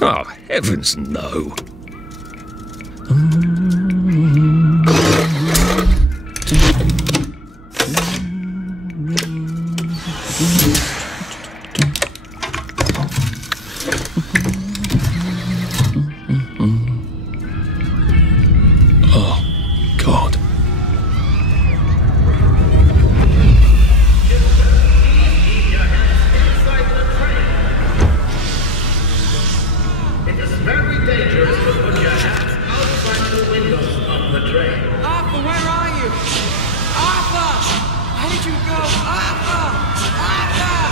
Oh, heavens no. Oh, God. It is very dangerous to put your hands outside the windows of the train. Arthur, where are you? Arthur! Where did you go? Arthur! Arthur!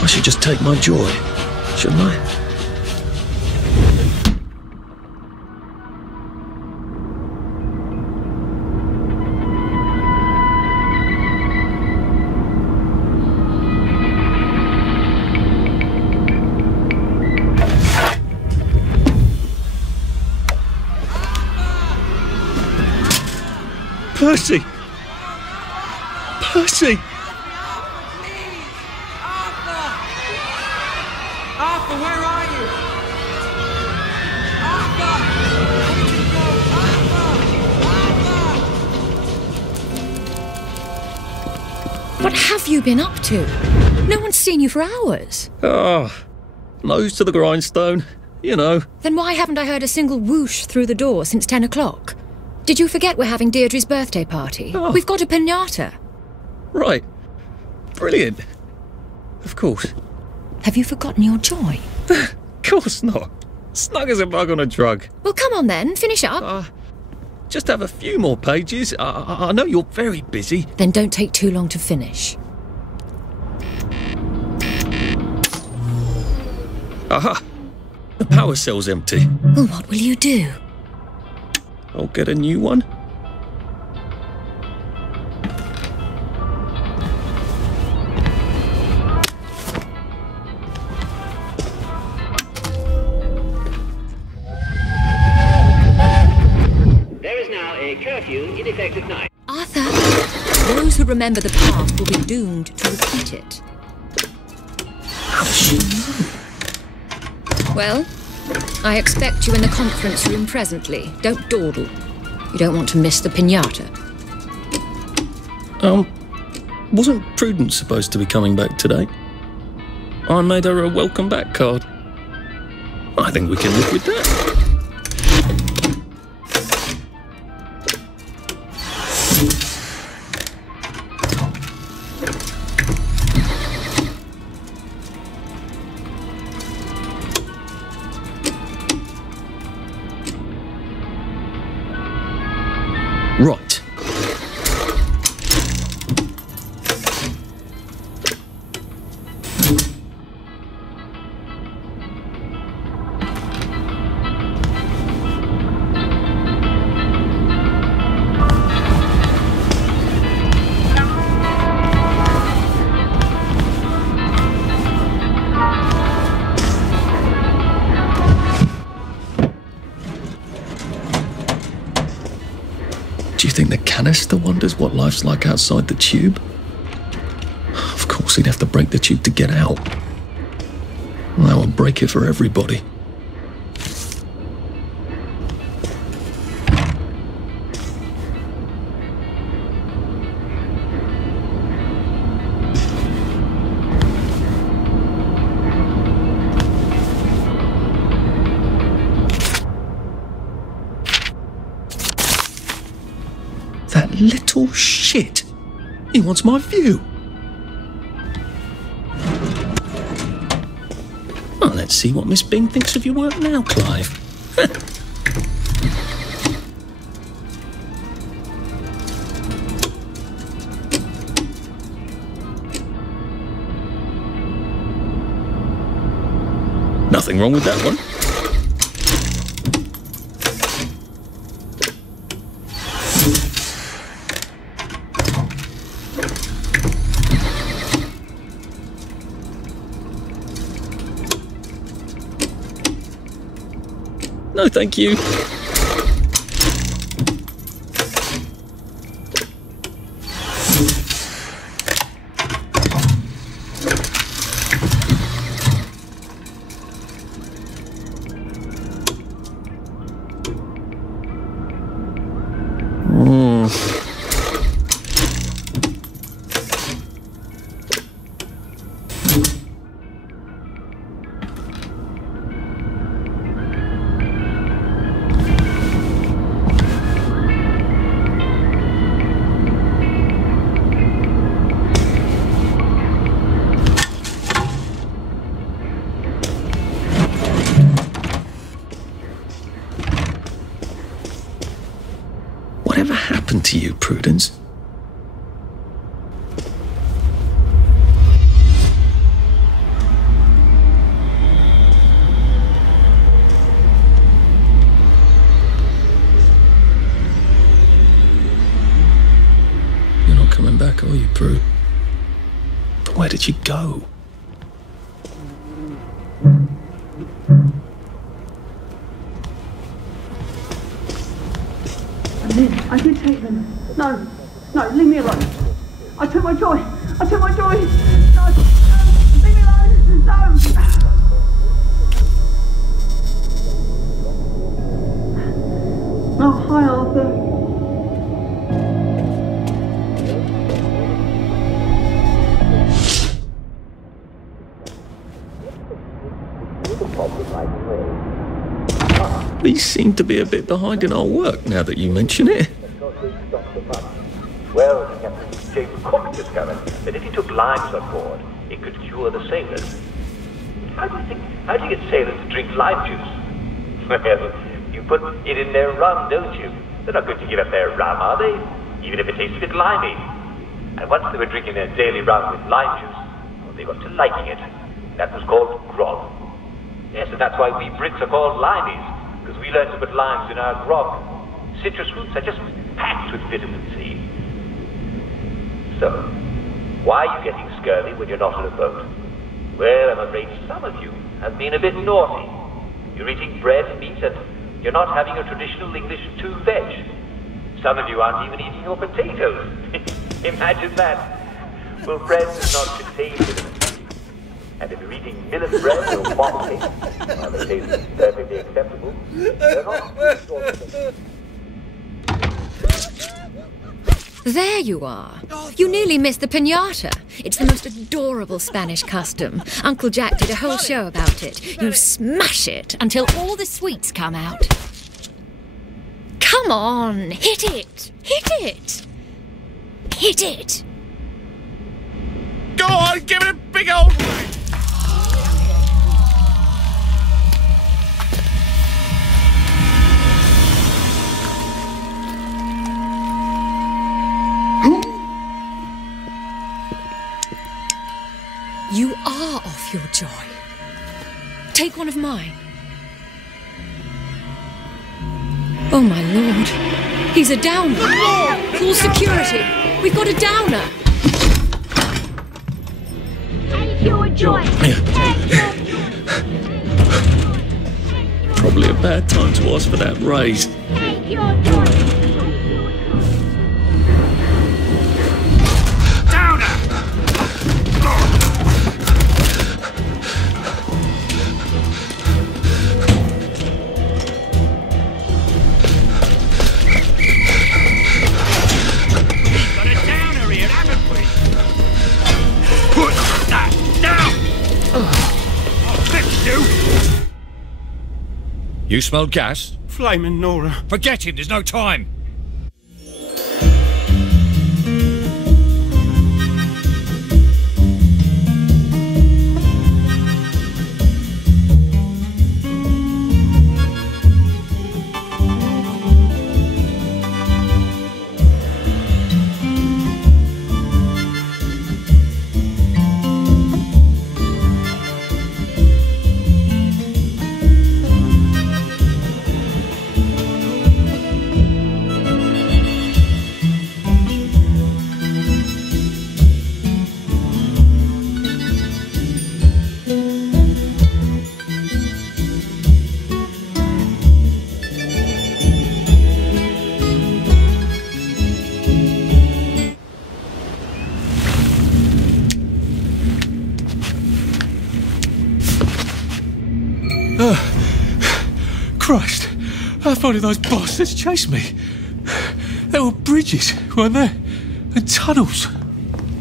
I should just take my joy, shouldn't I? Percy! Percy! Arthur, where are you? Arthur! Where did you go? Arthur! What have you been up to? No one's seen you for hours. Ah, nose to the grindstone, you know. Then why haven't I heard a single whoosh through the door since 10 o'clock? Did you forget we're having Deirdre's birthday party? Oh. We've got a piñata. Right. Brilliant. Of course. Have you forgotten your joy? Of course not. Snug as a bug on a drug. Well, come on then, finish up. Just have a few more pages. I know you're very busy. Then don't take too long to finish. Aha! The power cell's empty. Well, what will you do? I'll get a new one. There is now a curfew in effect at night. Arthur, those who remember the past will be doomed to repeat it. How does she know? Well, I expect you in the conference room presently. Don't dawdle. You don't want to miss the piñata. Wasn't Prudence supposed to be coming back today? I made her a welcome back card. I think we can live with that. Right. Do you think the canister wonders what life's like outside the tube? Of course he'd have to break the tube to get out. That would break it for everybody. That little shit! He wants my view! Well, let's see what Miss Bing thinks of your work now, Clive. Nothing wrong with that one. No, thank you. to you, Prudence. You're not coming back, are you, Prue? But where did you go? I did take them. No, leave me alone. I took my joy. No, leave me alone. No. Oh, hi, Arthur. We seem to be a bit behind in our work now that you mention it. Well, Captain James Cook discovered that if he took limes on board, it could cure the sailors. How do you get sailors to drink lime juice? Well, you put it in their rum, don't you? They're not going to give up their rum, are they? Even if it tastes a bit limey. And once they were drinking their daily rum with lime juice, well, they got to liking it. That was called grog. Yes, and that's why we Brits are called limeys, because we learned to put limes in our grog. Citrus fruits are just packed with vitamin C. So, why are you getting scurvy when you're not on a boat? Well, I'm afraid some of you have been a bit naughty. You're eating bread and meat and you're not having a traditional English 2-veg. Some of you aren't even eating your potatoes. Imagine that. Well, bread does not contain vitamin C. And if you're eating millet bread or malt cake, well, the taste is perfectly acceptable. They're not There you are. You nearly missed the piñata. It's the most adorable Spanish custom. Uncle Jack did a whole show about it. You smash it until all the sweets come out. Come on, hit it! Hit it! Hit it! Go on, give it a big old whack! You are off your joy. Take one of mine. Oh my lord. He's a downer. Call security. We've got a downer. Take your joy. Probably a bad time to ask for that raise. Take your joy. You smelled gas? Flaming Nora. Forget it, there's no time. Christ, how far did those bastards chase me? There were bridges, weren't there? And tunnels.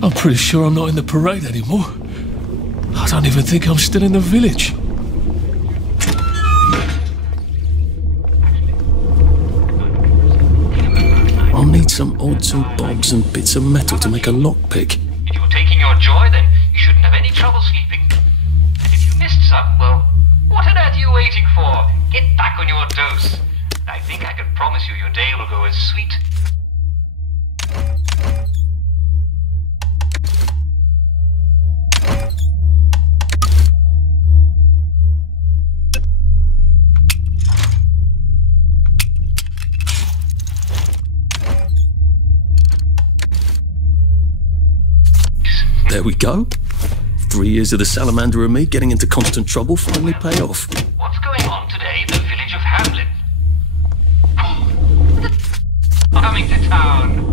I'm pretty sure I'm not in the parade anymore. I don't even think I'm still in the village. I'll need some odds and bobs and bits of metal to make a lockpick. If you're taking your joy, then you shouldn't have any trouble sleeping. And if you missed some, well, what on earth are you waiting for? Get back on your dose. I think I can promise you your day will go as sweet There we go. 3 years of the salamander and me getting into constant trouble finally pay off. What's going on today in the village of Hamlet? Coming to town.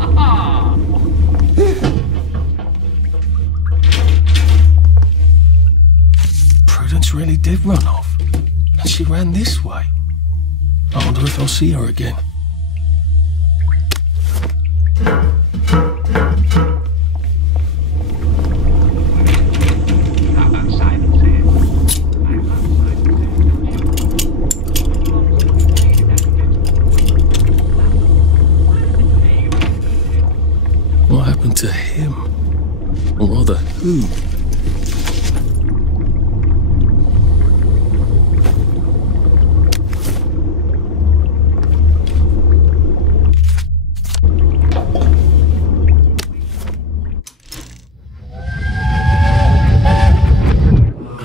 Prudence really did run off. And she ran this way. I wonder if I'll see her again. What happened to him? Or rather, who?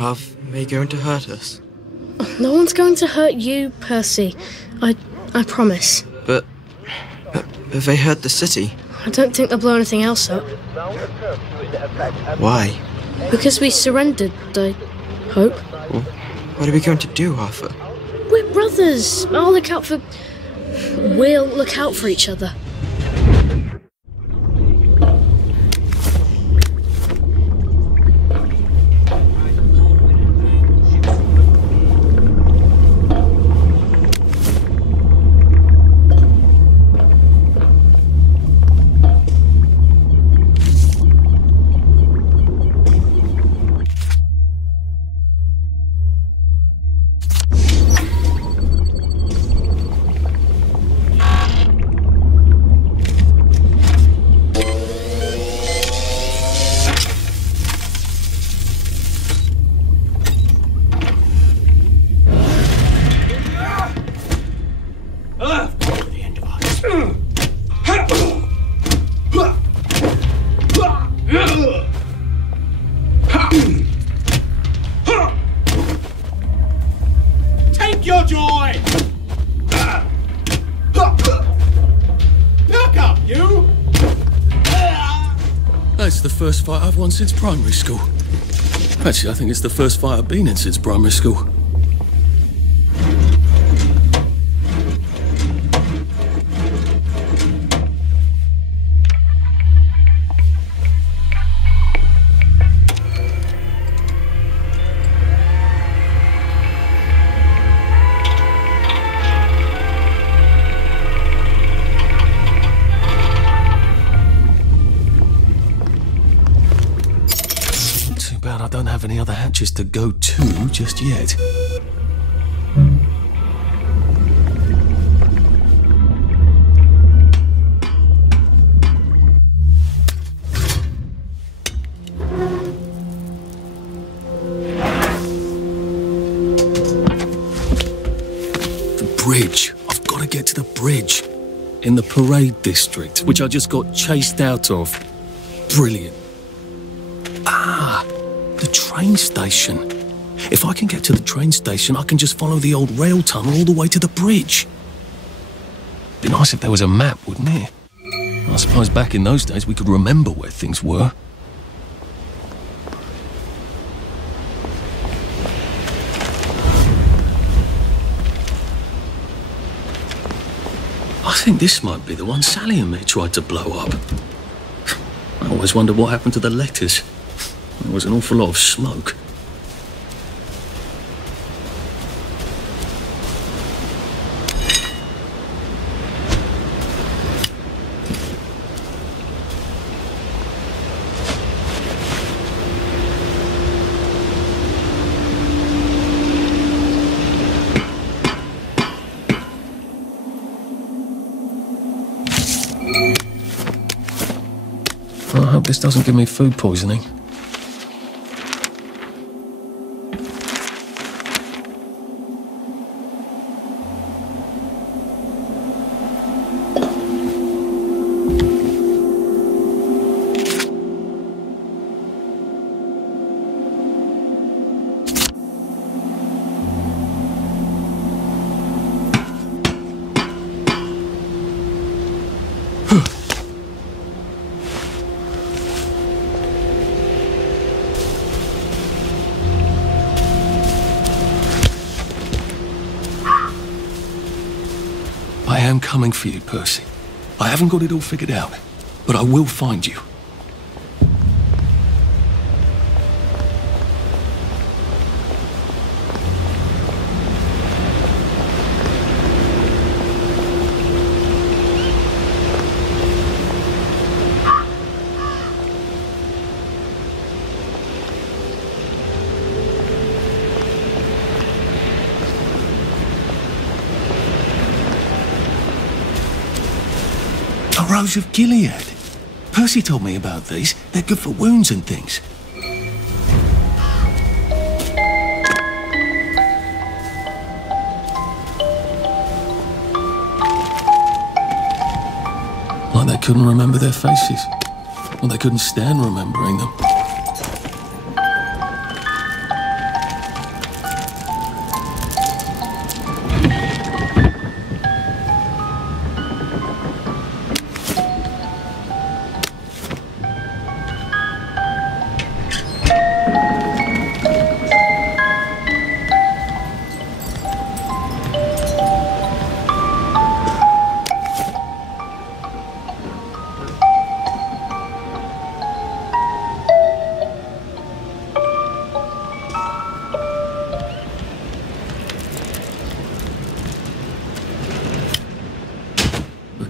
Are they going to hurt us? No one's going to hurt you, Percy. I promise. But have they hurt the city? I don't think they'll blow anything else up. Why? Because we surrendered, I hope. Well, what are we going to do, Arthur? We're brothers. We'll look out for each other. Take your joy! Look up, you! That's the first fight I've won since primary school. Actually, I think it's the first fight I've been in since primary school. I don't have any other hatches to go to just yet. The bridge. I've got to get to the bridge. In the parade district, which I just got chased out of. Brilliant. Ah! The train station. If I can get to the train station, I can just follow the old rail tunnel all the way to the bridge. Be nice if there was a map, wouldn't it? I suppose back in those days we could remember where things were. I think this might be the one Sally and me tried to blow up. I always wondered what happened to the letters. There was an awful lot of smoke. I hope this doesn't give me food poisoning. coming for you, Percy. I haven't got it all figured out, but I will find you. Rose of Gilead. Percy told me about these. They're good for wounds and things. Like they couldn't remember their faces. Or they couldn't stand remembering them.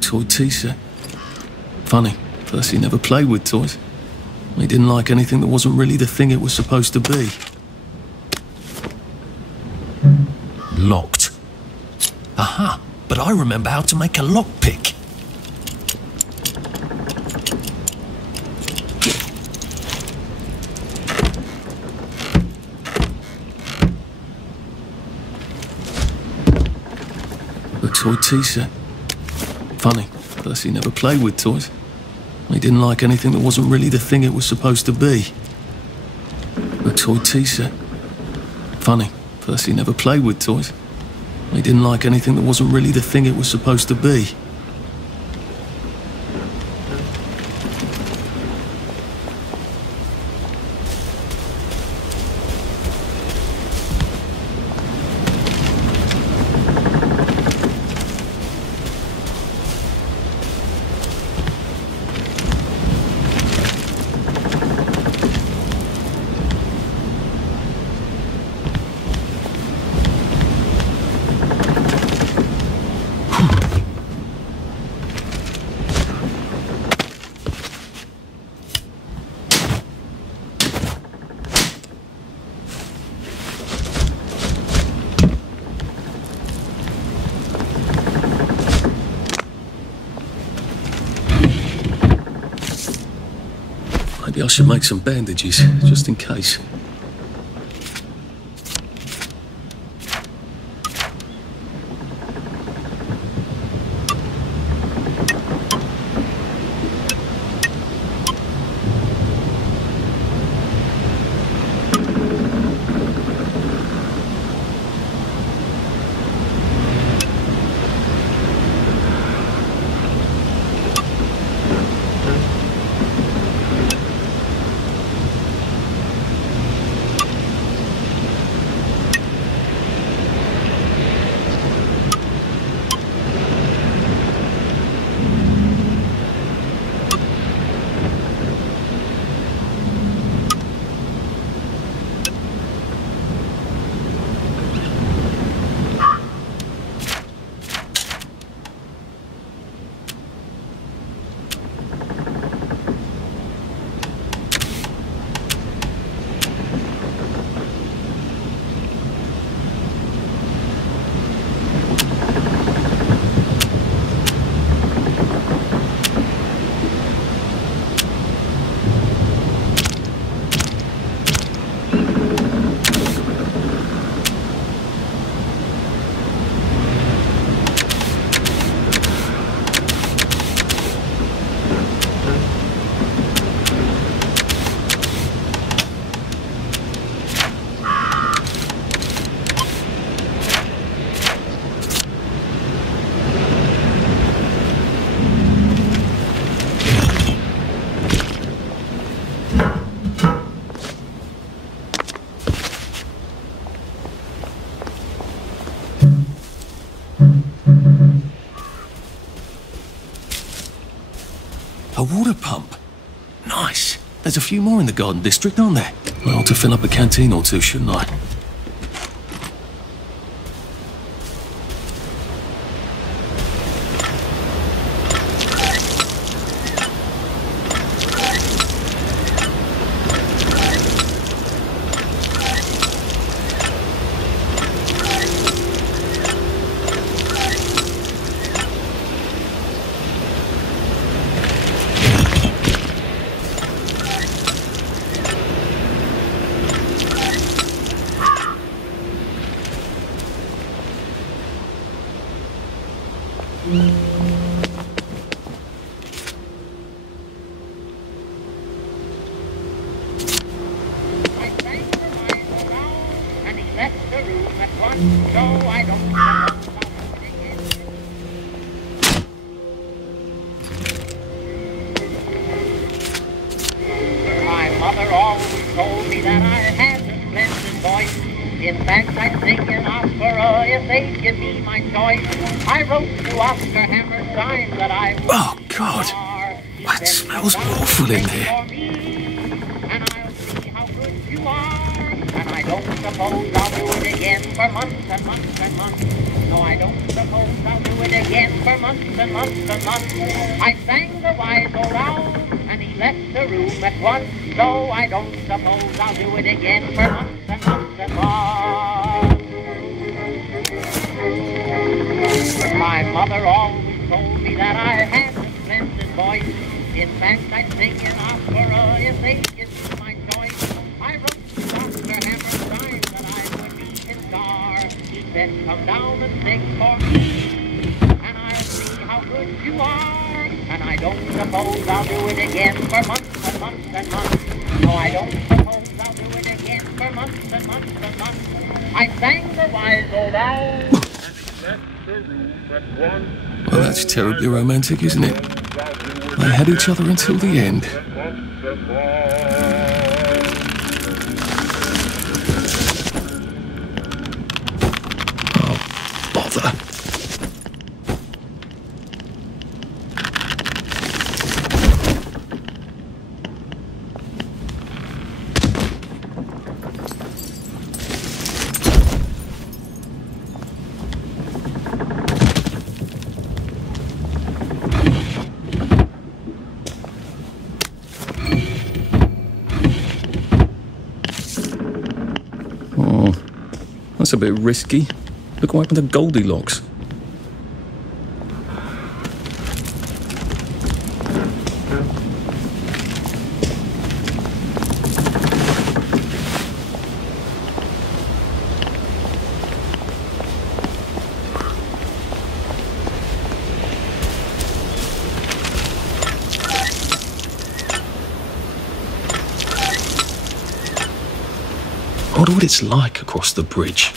Toy tea set. Funny, Percy never played with toys. He didn't like anything that wasn't really the thing it was supposed to be. Locked. Aha, but I remember how to make a lockpick. A toy tea set. Funny, Percy never played with toys. He didn't like anything that wasn't really the thing it was supposed to be. A toy tea set. Funny, Percy never played with toys. He didn't like anything that wasn't really the thing it was supposed to be. Maybe I should make some bandages, just in case. There's a few more in the garden district, aren't there? I ought to fill up a canteen or two, shouldn't I? Oh, God. That smells awful in here. And I'll see how good you are. And I don't suppose I'll do it again for months and months and months. No, I don't suppose I'll do it again for months and months and months. I sang the wise old owl, and he left the room at once. So I don't suppose I'll do it again for months and months and months. My mother always told me that I had a splendid voice. In fact, I'd sing an opera if they give me my choice. I wrote to Dr. Hammerstein that I would be his star. He said, come down and sing for me, and I'll see how good you are. And I don't suppose I'll do it again for months and months and months. No, I don't suppose I'll do it again for months and months and months. I sang the wise old owl, and he left the room at once. Well, that's terribly romantic, isn't it? They had each other until the end. Oh, bother. That's a bit risky. Look what happened to Goldilocks. I wonder what it's like across the bridge.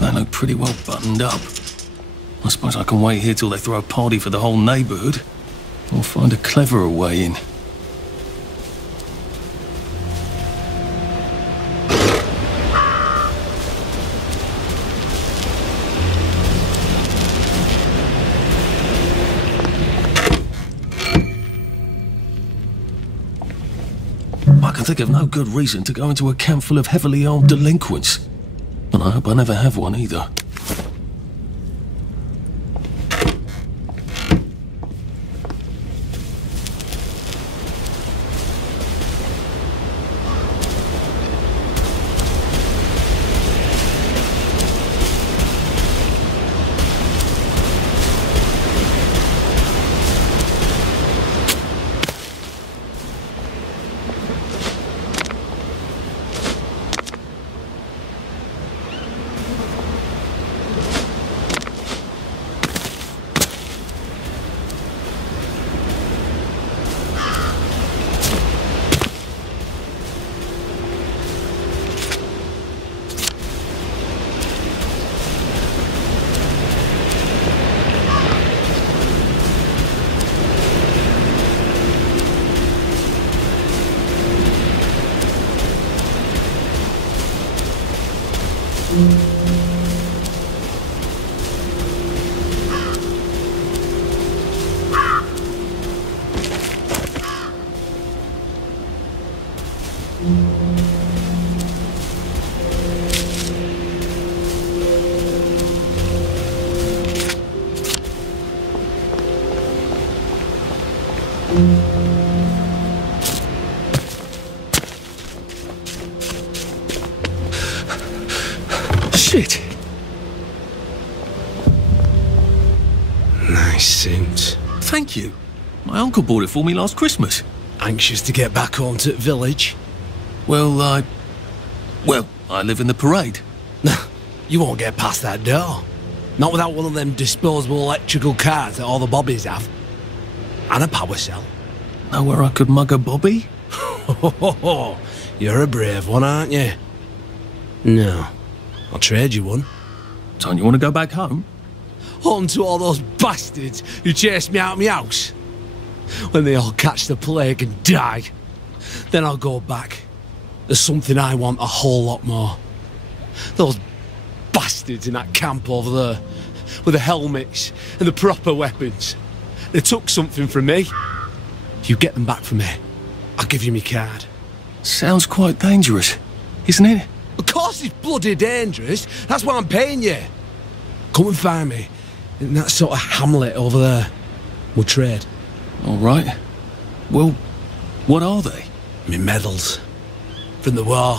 They look pretty well buttoned up. I suppose I can wait here till they throw a party for the whole neighbourhood, or find a cleverer way in. I can think of no good reason to go into a camp full of heavily armed delinquents. And I hope I never have one either. Shit! Nice suit. Thank you. My uncle bought it for me last Christmas. Anxious to get back home to the village? Well, I live in the parade. You won't get past that door. Not without one of them disposable electrical cars that all the bobbies have. And a power cell. Know where I could mug a bobby? You're a brave one, aren't you? No. I'll trade you one. Don't you want to go back home? Home to all those bastards who chased me out of my house. When they all catch the plague and die. Then I'll go back. There's something I want a whole lot more. Those bastards in that camp over there. With the helmets and the proper weapons. They took something from me. You get them back from me. I'll give you my card. Sounds quite dangerous, isn't it? Of course it's bloody dangerous. That's why I'm paying you. Come and find me in that sort of hamlet over there. We'll trade. All right. Well, what are they? My medals. From the war.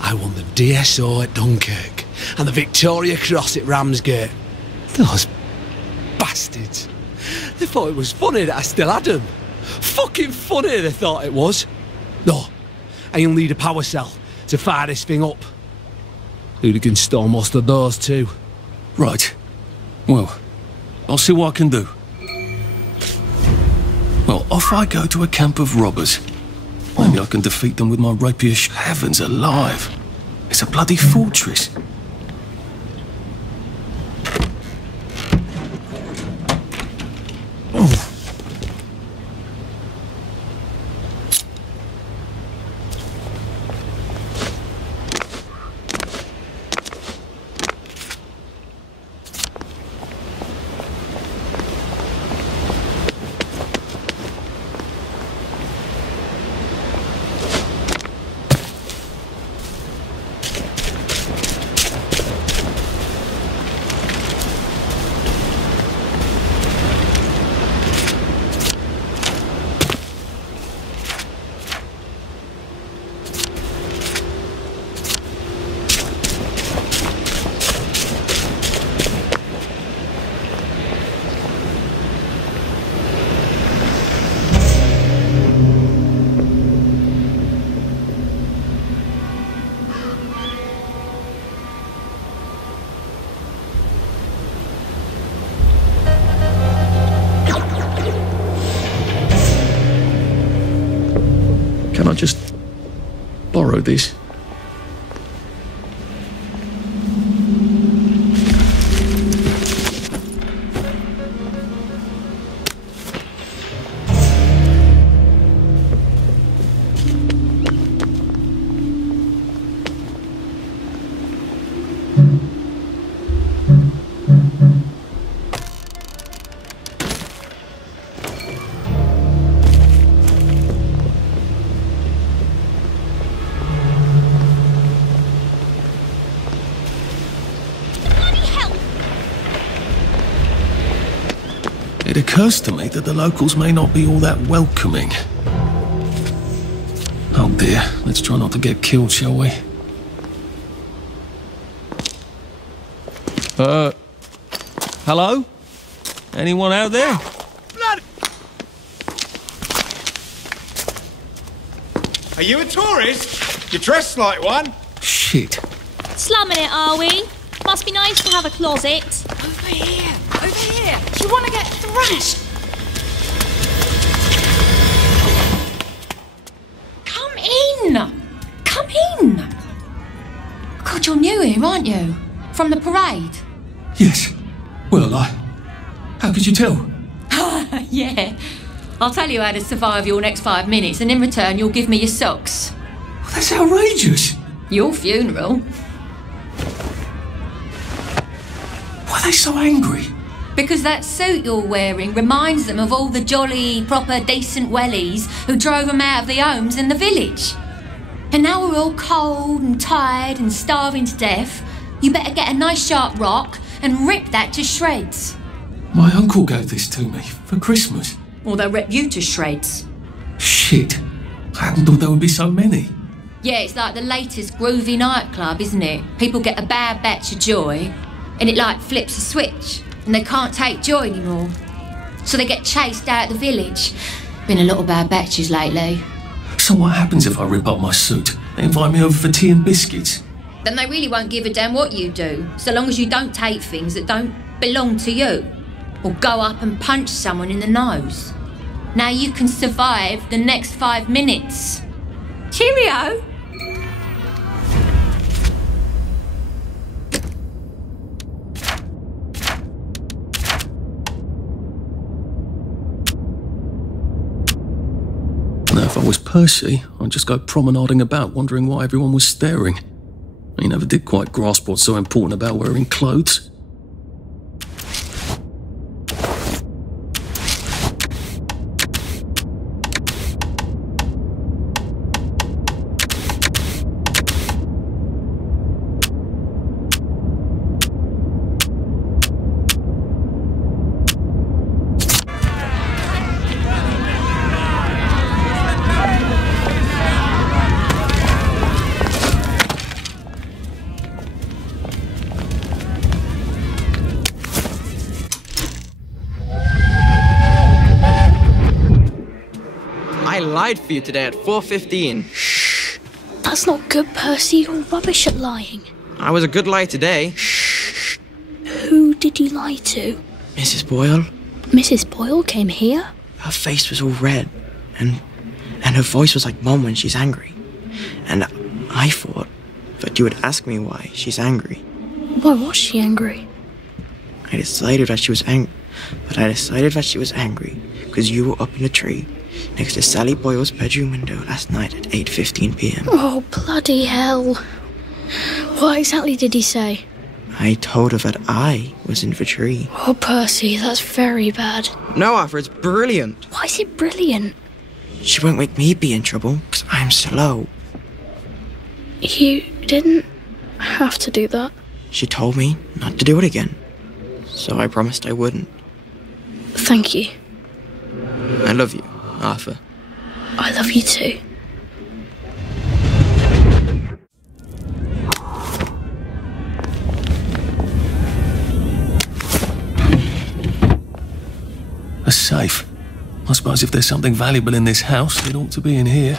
I won the DSO at Dunkirk and the Victoria Cross at Ramsgate. Those bastards. They thought it was funny that I still had them. Fucking funny they thought it was. No, I'll need a power cell to fire this thing up. Hooligan stole most of those too. Right. Well, I'll see what I can do. Well, off I go to a camp of robbers. Maybe I can defeat them with my rapier. Heavens alive. It's a bloody fortress. Oh. Can I just borrow this? It occurs to me that the locals may not be all that welcoming. Oh dear, let's try not to get killed, shall we? Hello? Anyone out there? Blood! Are you a tourist? You're dressed like one. Shit. Slumming it, are we? Must be nice to have a closet. Over here! Over here! Do you want to get thrashed? Come in! Come in! God, you're new here, aren't you? From the parade? Yes. Well, how could you tell? Yeah. I'll tell you how to survive your next 5 minutes, and in return you'll give me your socks. Well, that's outrageous. Your funeral. Why are they so angry? Because that suit you're wearing reminds them of all the jolly, proper, decent wellies who drove them out of their homes in the village. And now we're all cold and tired and starving to death. You better get a nice sharp rock and rip that to shreds. My uncle gave this to me for Christmas. or they'll rip you to shreds. Shit. I hadn't thought there would be so many. Yeah, it's like the latest Groovy nightclub, isn't it? People get a bad batch of joy, and it like flips a switch, and they can't take joy anymore. So they get chased out of the village. Been a lot of bad batches lately. So what happens if I rip up my suit? They invite me over for tea and biscuits. Then they really won't give a damn what you do, so long as you don't take things that don't belong to you, or go up and punch someone in the nose. Now you can survive the next 5 minutes. Cheerio! Now, if I was Percy, I'd just go promenading about, wondering why everyone was staring. He never did quite grasp what's so important about wearing clothes. I lied for you today at 4:15. Shh. That's not good, Percy. You're rubbish at lying. I was a good lie today. Shh. Who did you lie to? Mrs. Boyle. Mrs. Boyle came here? Her face was all red, and her voice was like Mom when she's angry. And I thought that you would ask me why she's angry. Why was she angry? I decided that she was angry because you were up in a tree next to Sally Boyle's bedroom window last night at 8:15 p.m. Oh, bloody hell. What exactly did he say? I told her that I was in the tree. Oh, Percy, that's very bad. No, Arthur, it's brilliant. Why is it brilliant? She won't make me be in trouble, because I'm slow. You didn't have to do that. She told me not to do it again, so I promised I wouldn't. Thank you. I love you, Arthur. I love you too. A safe. I suppose if there's something valuable in this house, it ought to be in here.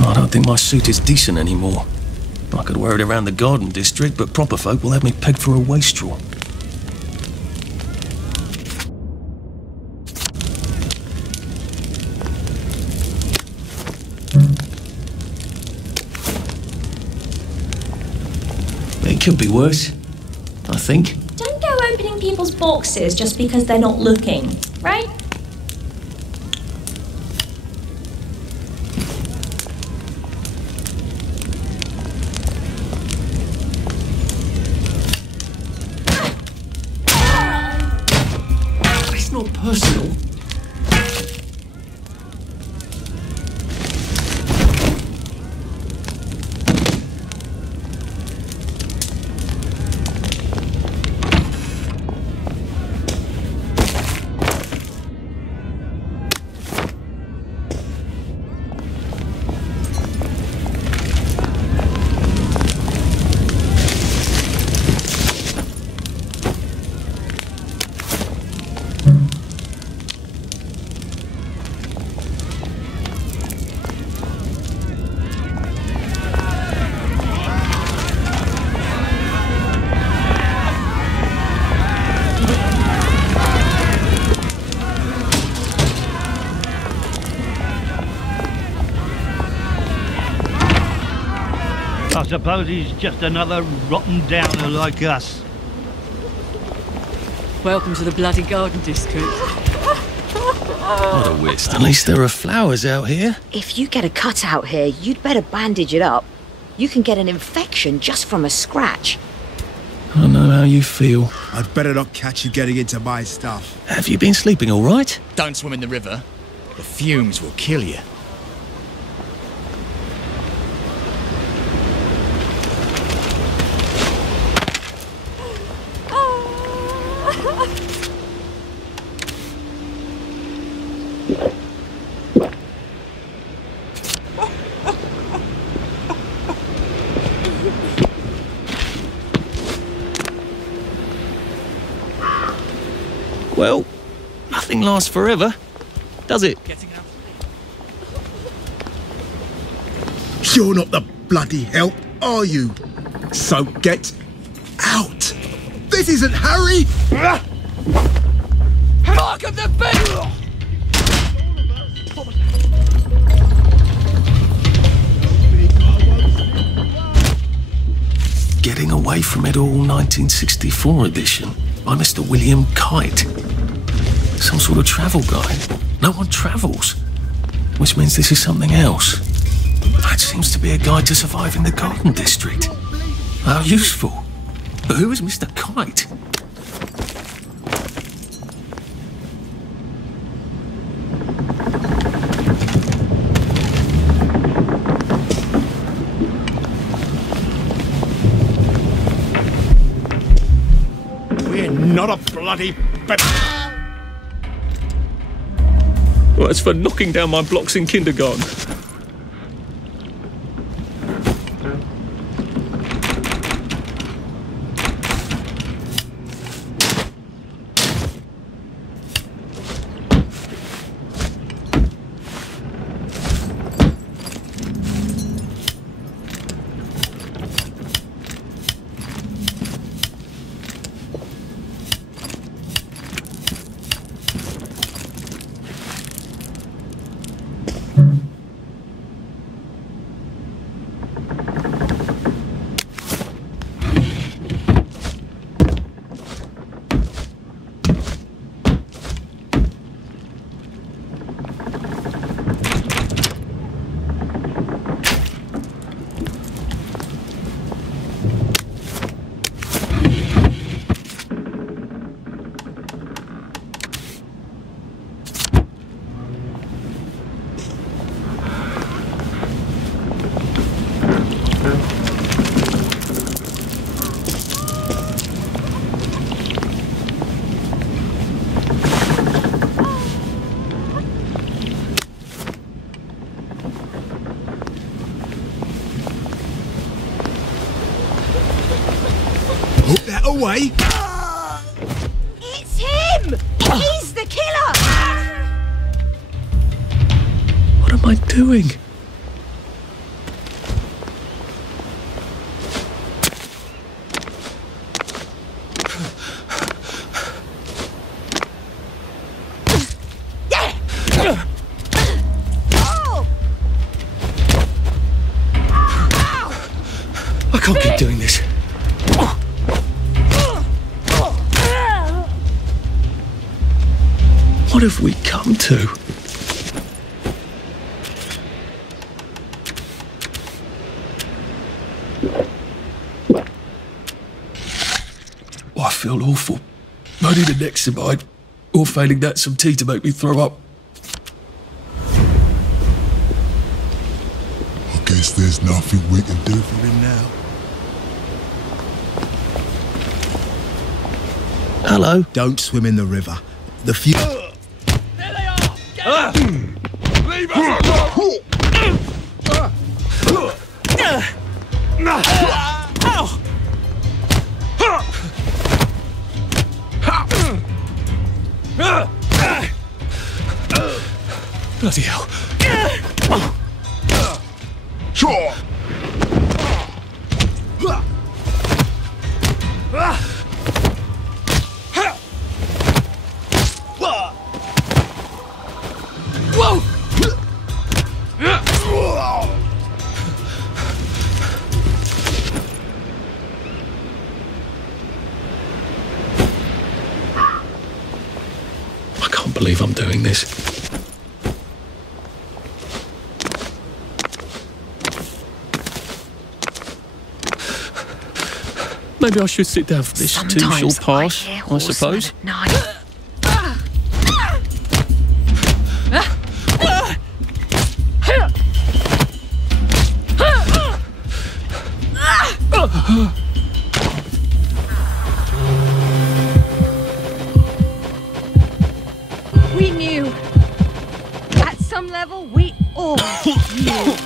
I don't think my suit is decent anymore. I could wear it around the garden district, but proper folk will have me pegged for a wastrel. It could be worse, I think. Don't go opening people's boxes just because they're not looking, right? It's not personal. I suppose he's just another rotten downer like us. Welcome to the bloody garden district. What a waste. At least there are flowers out here. If you get a cut out here, you'd better bandage it up. You can get an infection just from a scratch. I know how you feel. I'd better not catch you getting into my stuff. Have you been sleeping all right? Don't swim in the river. The fumes will kill you. Well, nothing lasts forever, does it? You're not the bloody help, are you? So get out! This isn't Harry! Mark of the beast! Getting Away from It All 1964 edition by Mr. William Kite. Some sort of travel guide. No one travels. Which means this is something else. That seems to be a guide to surviving the Garden District. How useful. But who is Mr. Kite? We're not a bloody... Well, that's for knocking down my blocks in kindergarten. Away! It's him! He's the killer! What am I doing? I can't keep doing this. What have we come to? Oh, I feel awful. I need an Nexamide, or failing that, some tea to make me throw up. I guess there's nothing we can do for him now. Hello? Don't swim in the river. The few... Leave us alone! Bloody hell. Sure. believe I'm doing this. Maybe I should sit down for this too short pass, I suppose. We knew. At some level, we all knew.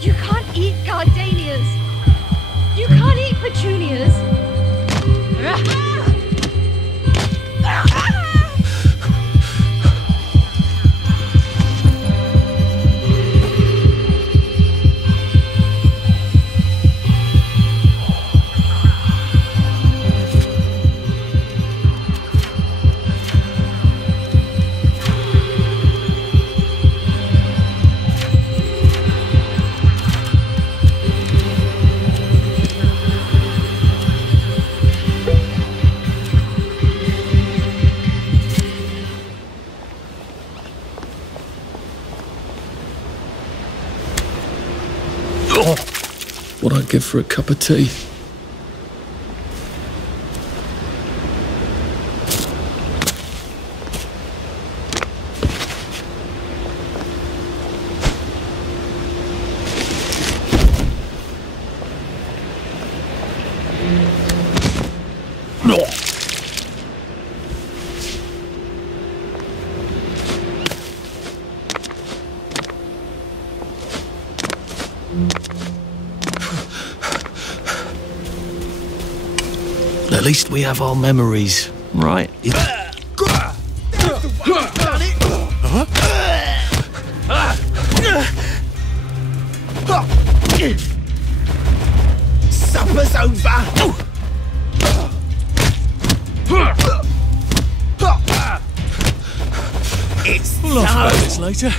You can't eat gardenias. You can't eat petunias. What I'd give for a cup of tea. At least we have our memories, right? Supper's over. It's We'll laugh about this later.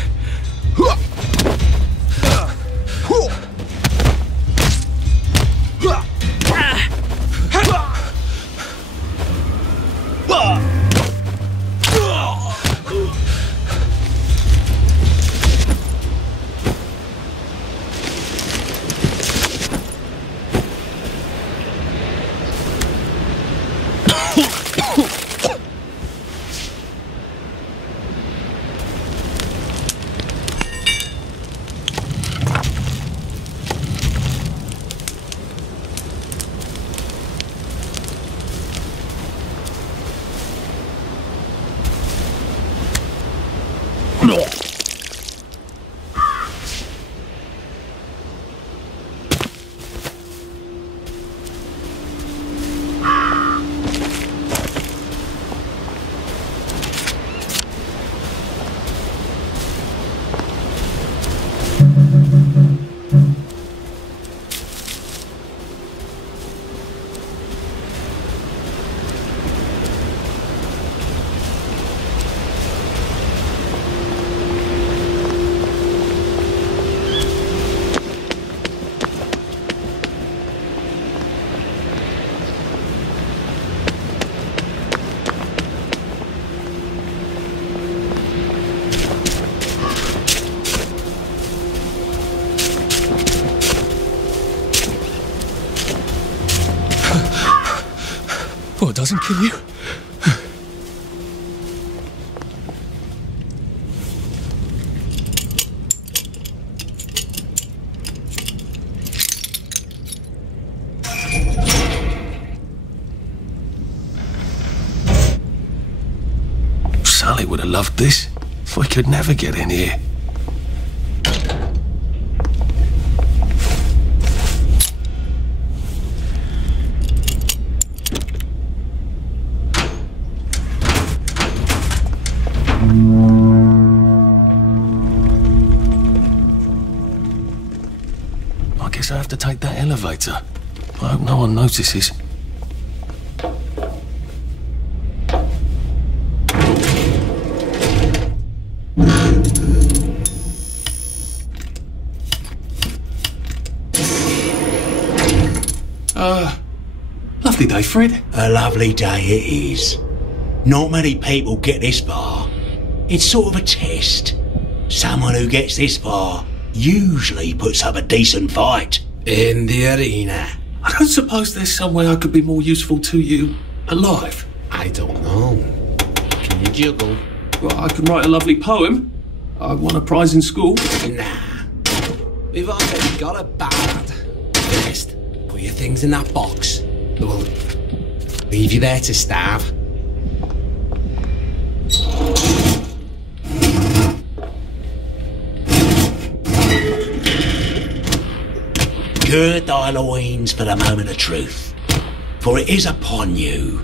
Well, it doesn't kill you. Sally would have loved this. We could never get in here. I guess I have to take that elevator. I hope no one notices. Lovely day, Fred. A lovely day it is. Not many people get this far. It's sort of a test. Someone who gets this far usually puts up a decent fight. In the arena. I don't suppose there's some way I could be more useful to you alive. I don't know. Can you juggle? Well, I can write a lovely poem. I won a prize in school. Nah. We've already got a bad. First, put your things in that box. We'll leave you there to starve. Gird thy loins for the moment of truth, for it is upon you.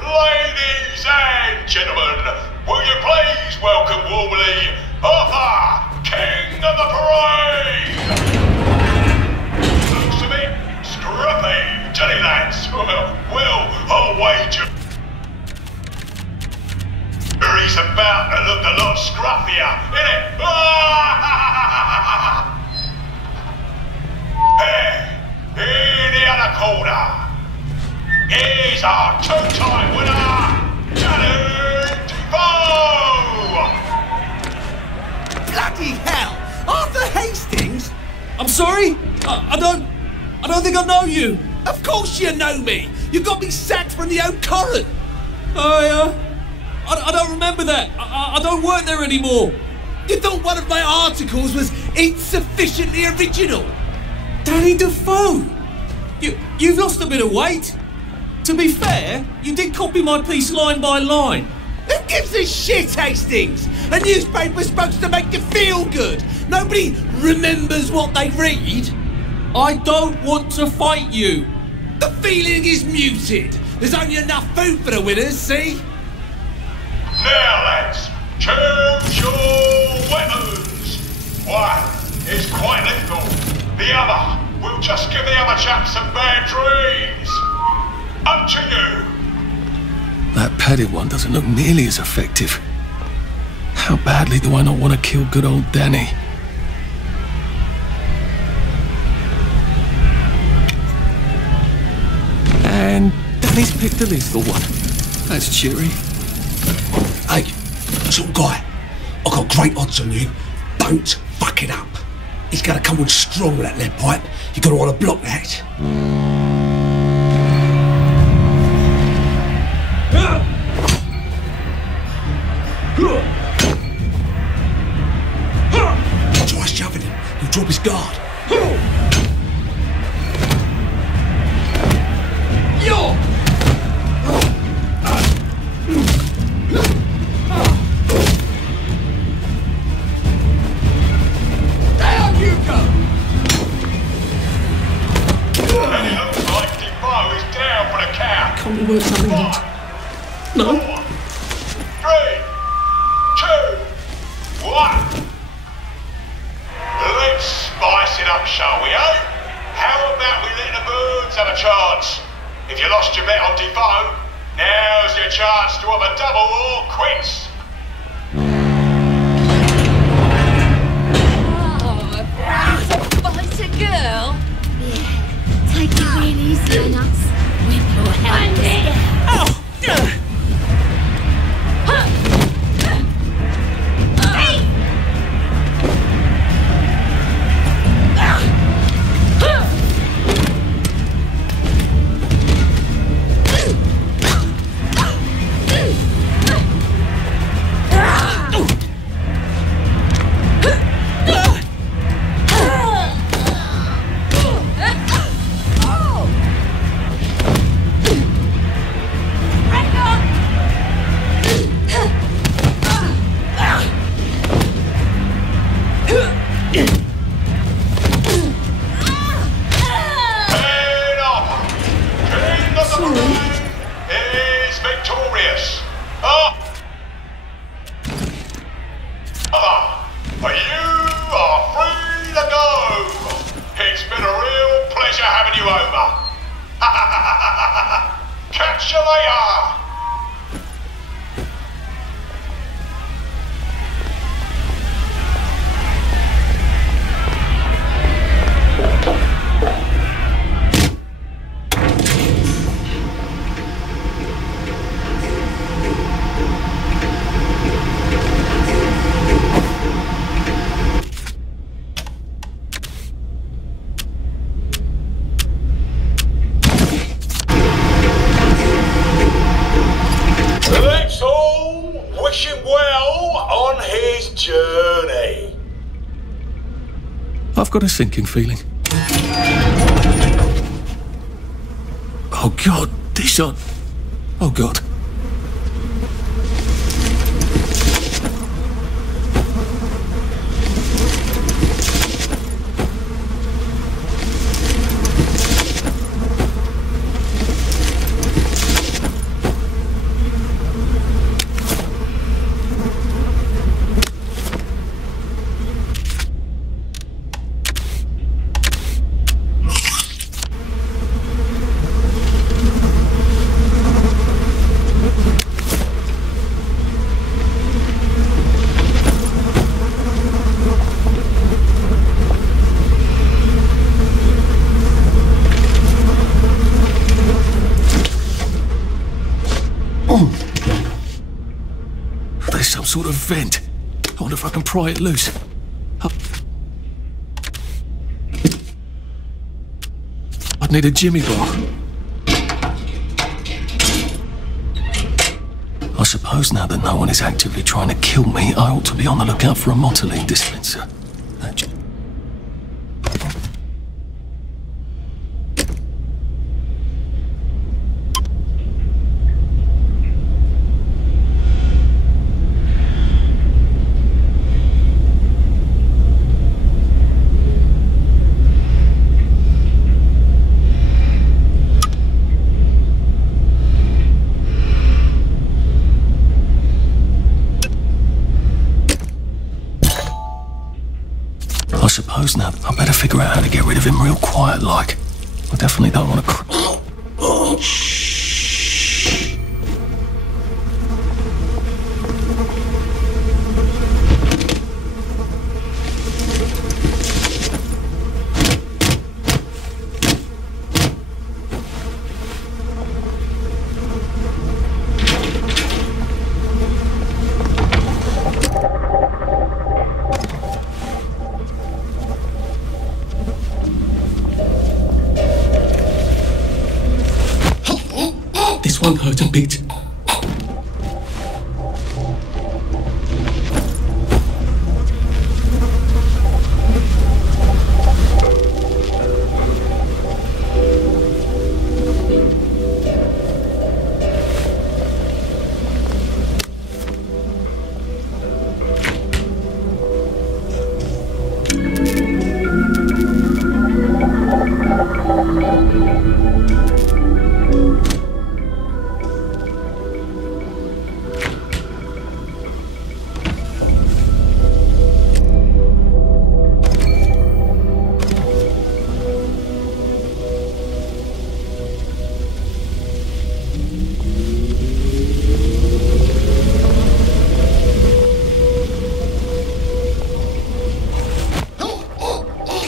Ladies and gentlemen, will you please welcome warmly Arthur, King of the Parade! Looks a bit scruffy, Johnny lads. Well, I'll wager he's about to look a lot scruffier, innit? Hey, in the other corner. Here's our two-time winner, Danny Defoe! Bloody hell! Arthur Hastings? I'm sorry? I don't think I know you. Of course you know me. You got me sacked from the old Current. I don't remember that. I don't work there anymore. You thought one of my articles was insufficiently original? Danny Defoe! You've lost a bit of weight. To be fair, you did copy my piece line by line. Who gives a shit, Hastings? A newspaper's supposed to make you feel good. Nobody remembers what they read. I don't want to fight you. The feeling is muted. There's only enough food for the winners, see? Now, lads, choose your weapons. One is quite lethal. The other will just give the other chaps some bad dreams. Up to you. That padded one doesn't look nearly as effective. How badly do I not want to kill good old Danny? And Danny's picked the lethal one. That's cheery. Hey, some guy, I've got great odds on you. Don't fuck it up. He's gonna come on strong with that lead pipe. You're gonna want to block that. Try shoving him. He'll drop his guard. Down you go! And it looks like Defoe is down for the count. Can't we work something out? No? 3, 2, 1. Let's spice it up, shall we, eh? How about we let the birds have a chance? If you lost your bet on Defoe, now's your chance to have a double or quits. Fight a girl? Yeah. Take it real easy on us. Whip your hand. wish him well on his journey. I've got a sinking feeling. Oh God, this on. Oh God. There's some sort of vent. I wonder if I can pry it loose. I'd need a jimmy bar. I suppose now that no one is actively trying to kill me, I ought to be on the lookout for a motoline dispenser. I suppose now I better figure out how to get rid of him real quiet like. I definitely don't want to This won't hurt a bit.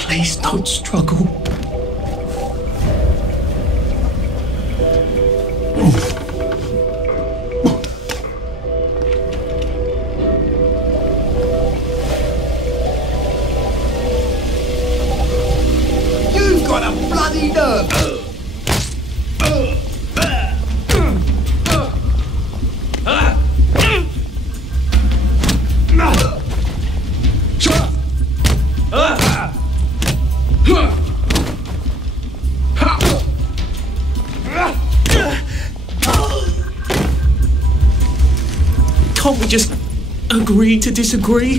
Please don't struggle. You've got a bloody nerve! Can't we just agree to disagree?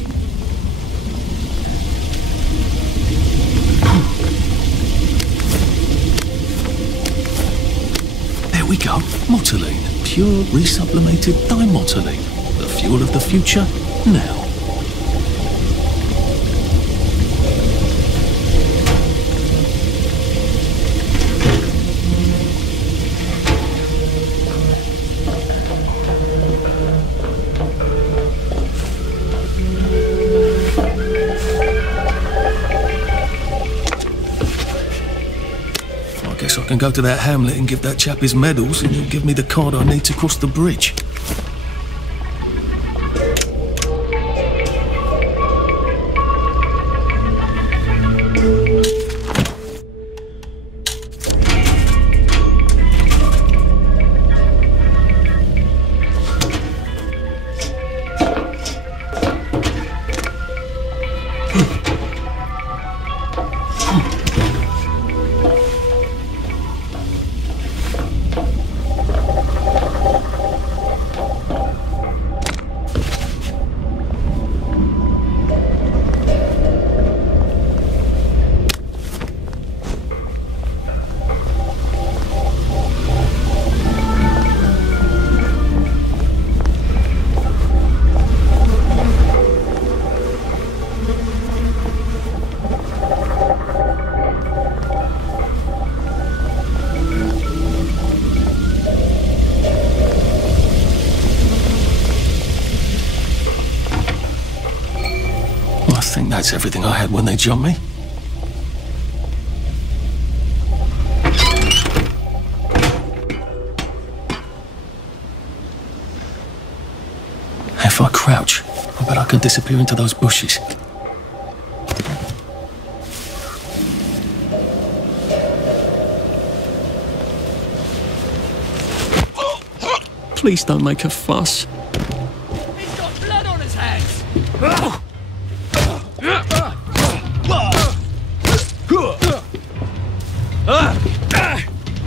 There we go. Motoline. Pure resublimated dimotoline. The fuel of the future, now. Guess I can go to that hamlet and give that chap his medals, and he'll give me the card I need to cross the bridge. think that's everything I had when they jumped me. If I crouch, I bet I could disappear into those bushes. Please don't make a fuss. He's got blood on his hands!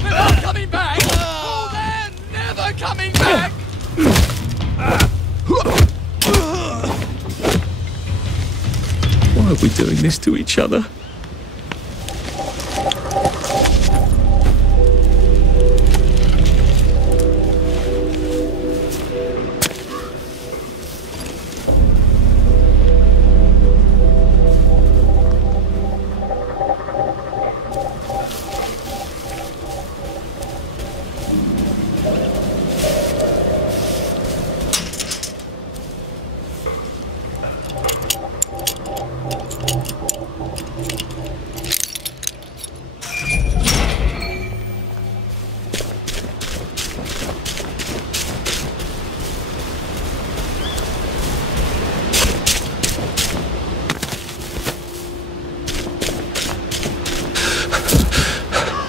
They're not coming back! Oh, they're never coming back! Why are we doing this to each other?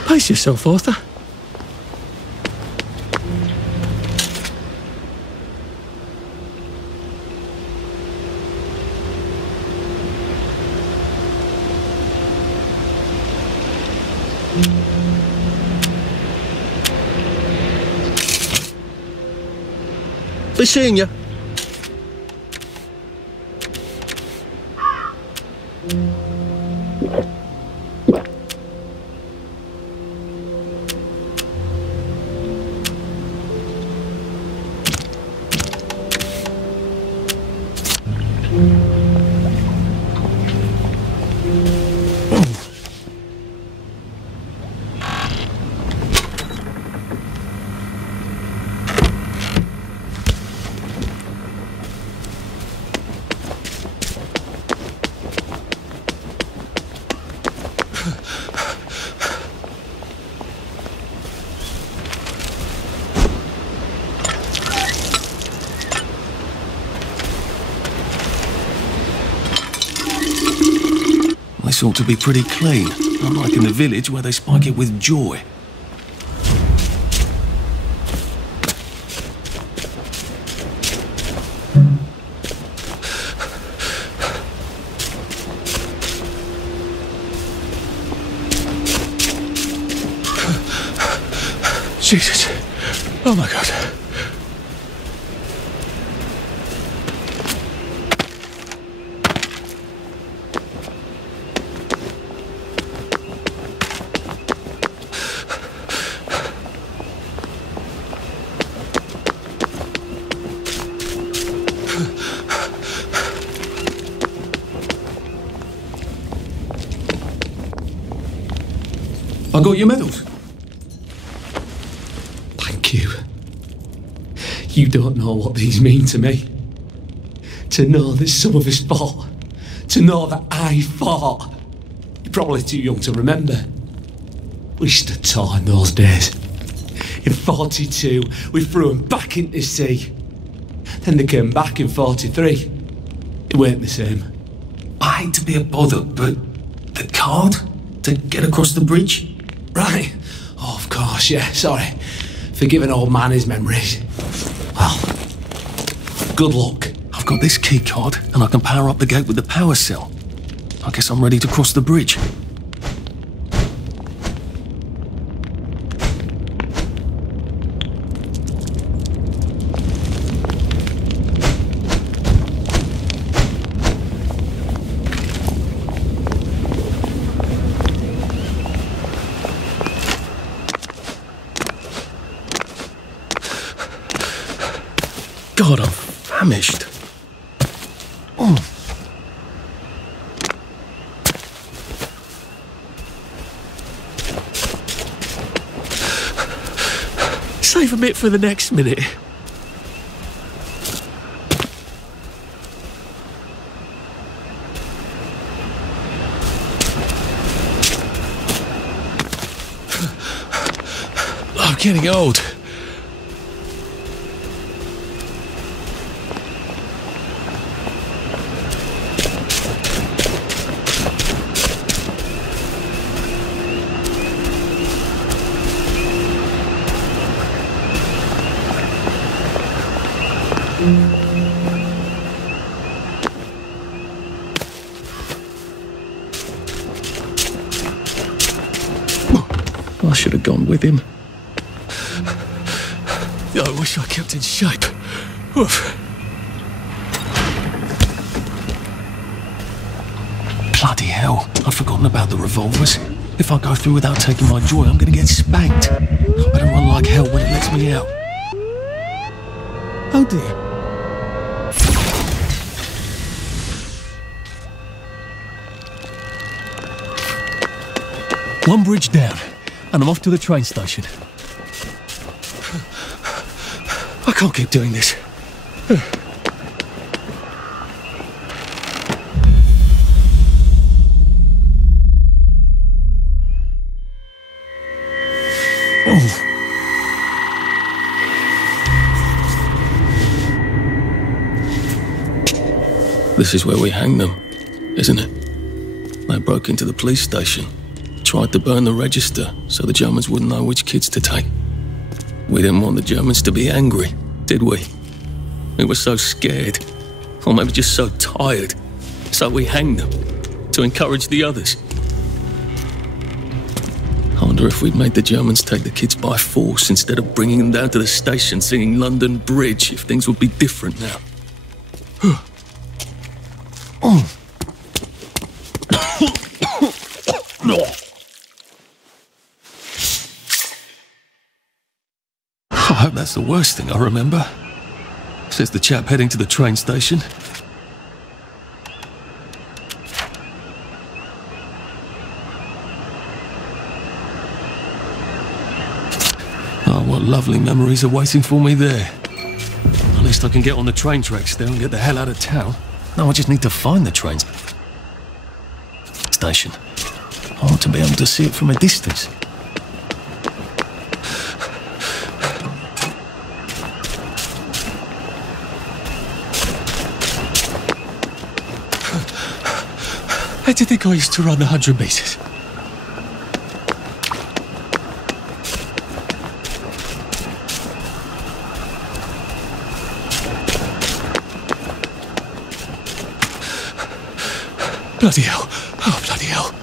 Pace yourself, Arthur. They're seeing you. This ought to be pretty clean, unlike in the village where they spike it with joy. Jesus. Oh my God. I got your medals. Thank you. You don't know what these mean to me. To know that some of us fought. To know that I fought. You're probably too young to remember. We stood tall in those days. In 42, we threw them back into the sea. Then they came back in 43. It weren't the same. I hate to be a bother, but the card to get across the bridge? Right. Oh, of course, yeah, sorry. Forgive an old man his memories. Well, good luck. I've got this key card, and I can power up the gate with the power cell. I guess I'm ready to cross the bridge. God, I'm famished. Oh. Save a bit for the next minute. I'm getting old. I should have gone with him. I wish I kept in shape. Oof. Bloody hell, I'd forgotten about the revolvers. If I go through without taking my joy, I'm gonna get spanked. I better run like hell when it lets me out. Oh dear. One bridge down, and I'm off to the train station. I can't keep doing this. This is where we hang them, isn't it? They broke into the police station, tried to burn the register so the Germans wouldn't know which kids to take. We didn't want the Germans to be angry, did we? We were so scared, or maybe just so tired, so we hanged them to encourage the others. I wonder if we'd made the Germans take the kids by force instead of bringing them down to the station singing London Bridge, if things would be different now. I hope that's the worst thing I remember, says the chap heading to the train station. Oh, what lovely memories are waiting for me there. At least I can get on the train tracks there and get the hell out of town. Now I just need to find the train station. I want to be able to see it from a distance. How do you think I used to run 100 metres? Bloody hell. Oh, bloody hell.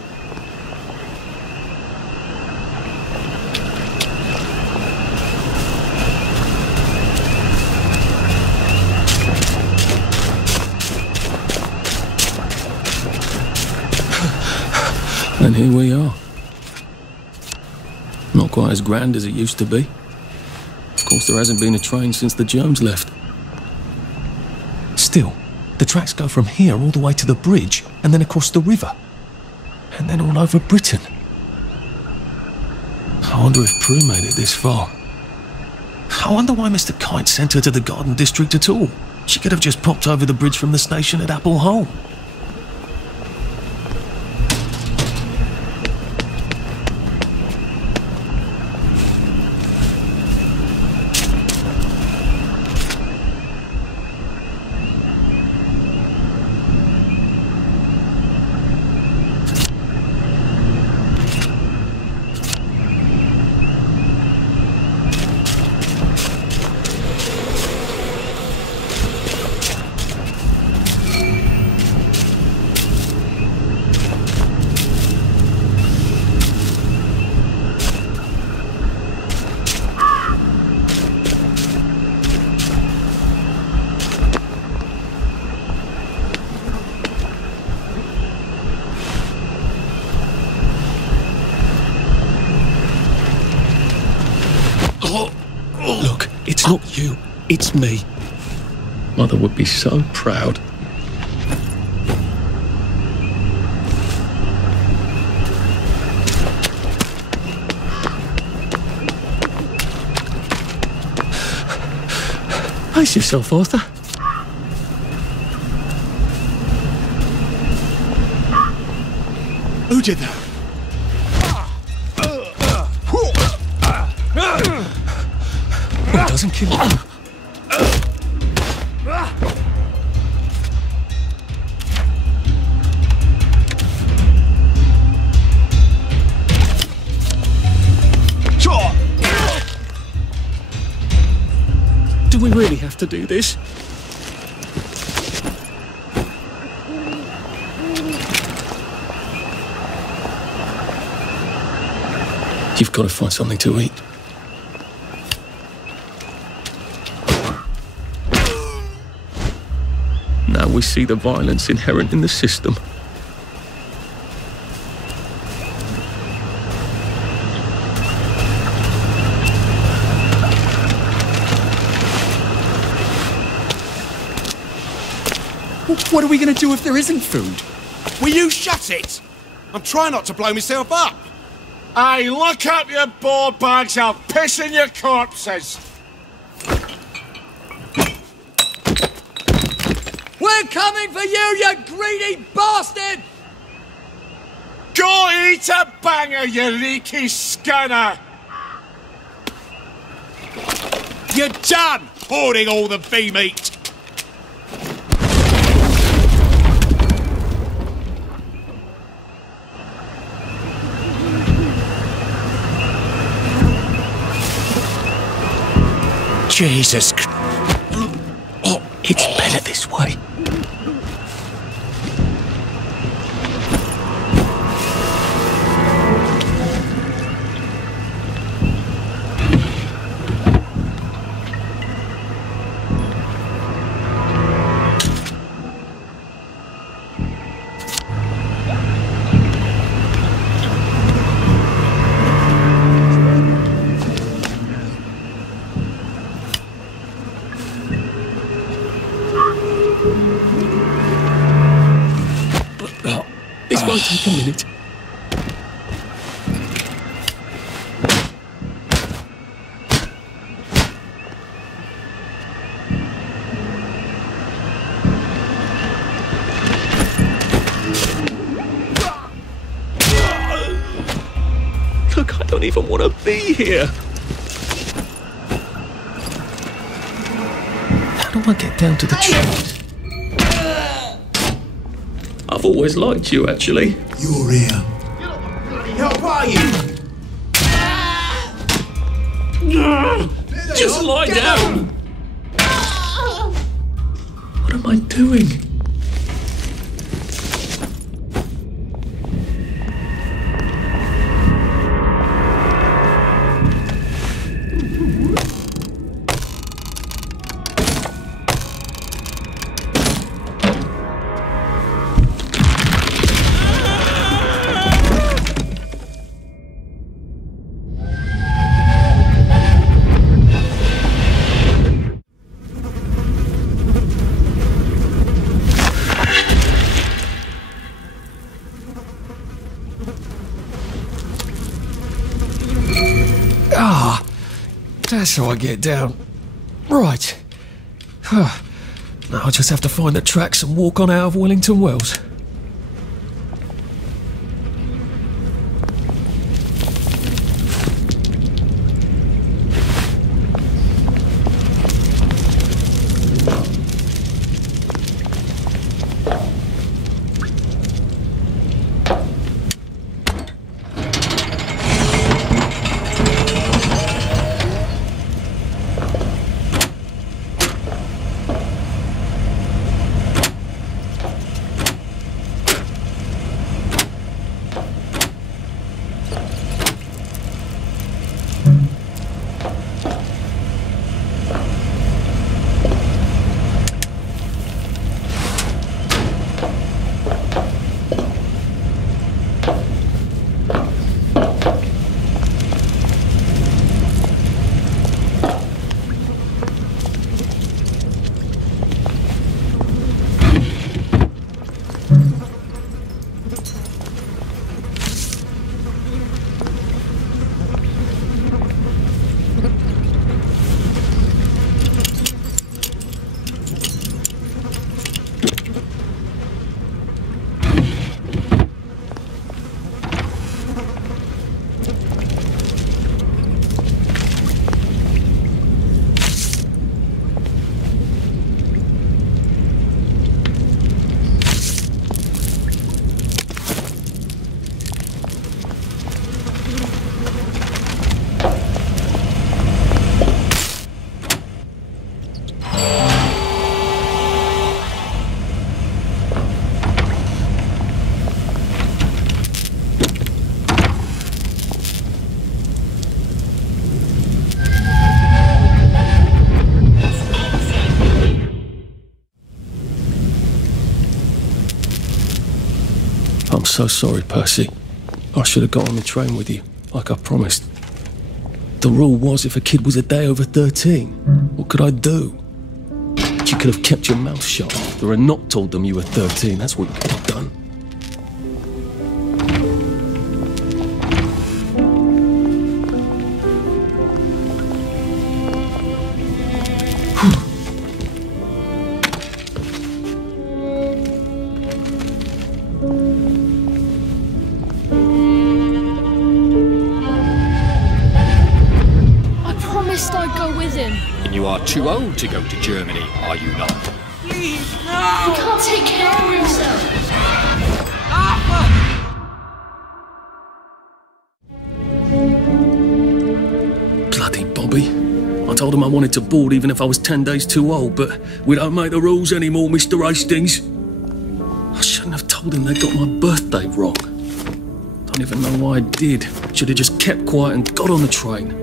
And here we are. Not quite as grand as it used to be. Of course, there hasn't been a train since the Germs left. Still, the tracks go from here all the way to the bridge and then across the river. And then all over Britain. I wonder if Prue made it this far. I wonder why Mr. Kite sent her to the Garden District at all. She could have just popped over the bridge from the station at Apple Hole. Look, it's not you, it's me. Mother would be so proud. Pace yourself, Arthur. Who did that? doesn't kill you. Do we really have to do this? You've got to find something to eat. Now we see the violence inherent in the system. What are we going to do if there isn't food? Will you shut it? I'm trying not to blow myself up. Hey, look up your board bags, I'll piss in your corpses. We're coming for you, you greedy bastard! Go eat a banger, you leaky scanner! You're done hoarding all the bee meat. Jesus Christ. Oh, it's better this way. This won't take a minute. Look, I don't even want to be here. How do I get down to the tube? I've always liked you, actually. You're here. How are you? Just lie down. What am I doing? That's how I get down. Right. Now I'll just have to find the tracks and walk on out of Wellington Wells. I'm so sorry, Percy. I should have got on the train with you, like I promised. The rule was if a kid was a day over 13, what could I do? You could have kept your mouth shut after and not told them you were 13. That's what you could have done. You are too old to go to Germany, are you not? Please, no! He can't take care of himself. Bloody Bobby. I told him I wanted to board even if I was 10 days too old, but we don't make the rules anymore, Mr. Hastings. I shouldn't have told him they got my birthday wrong. Don't even know why I did. Should have just kept quiet and got on the train.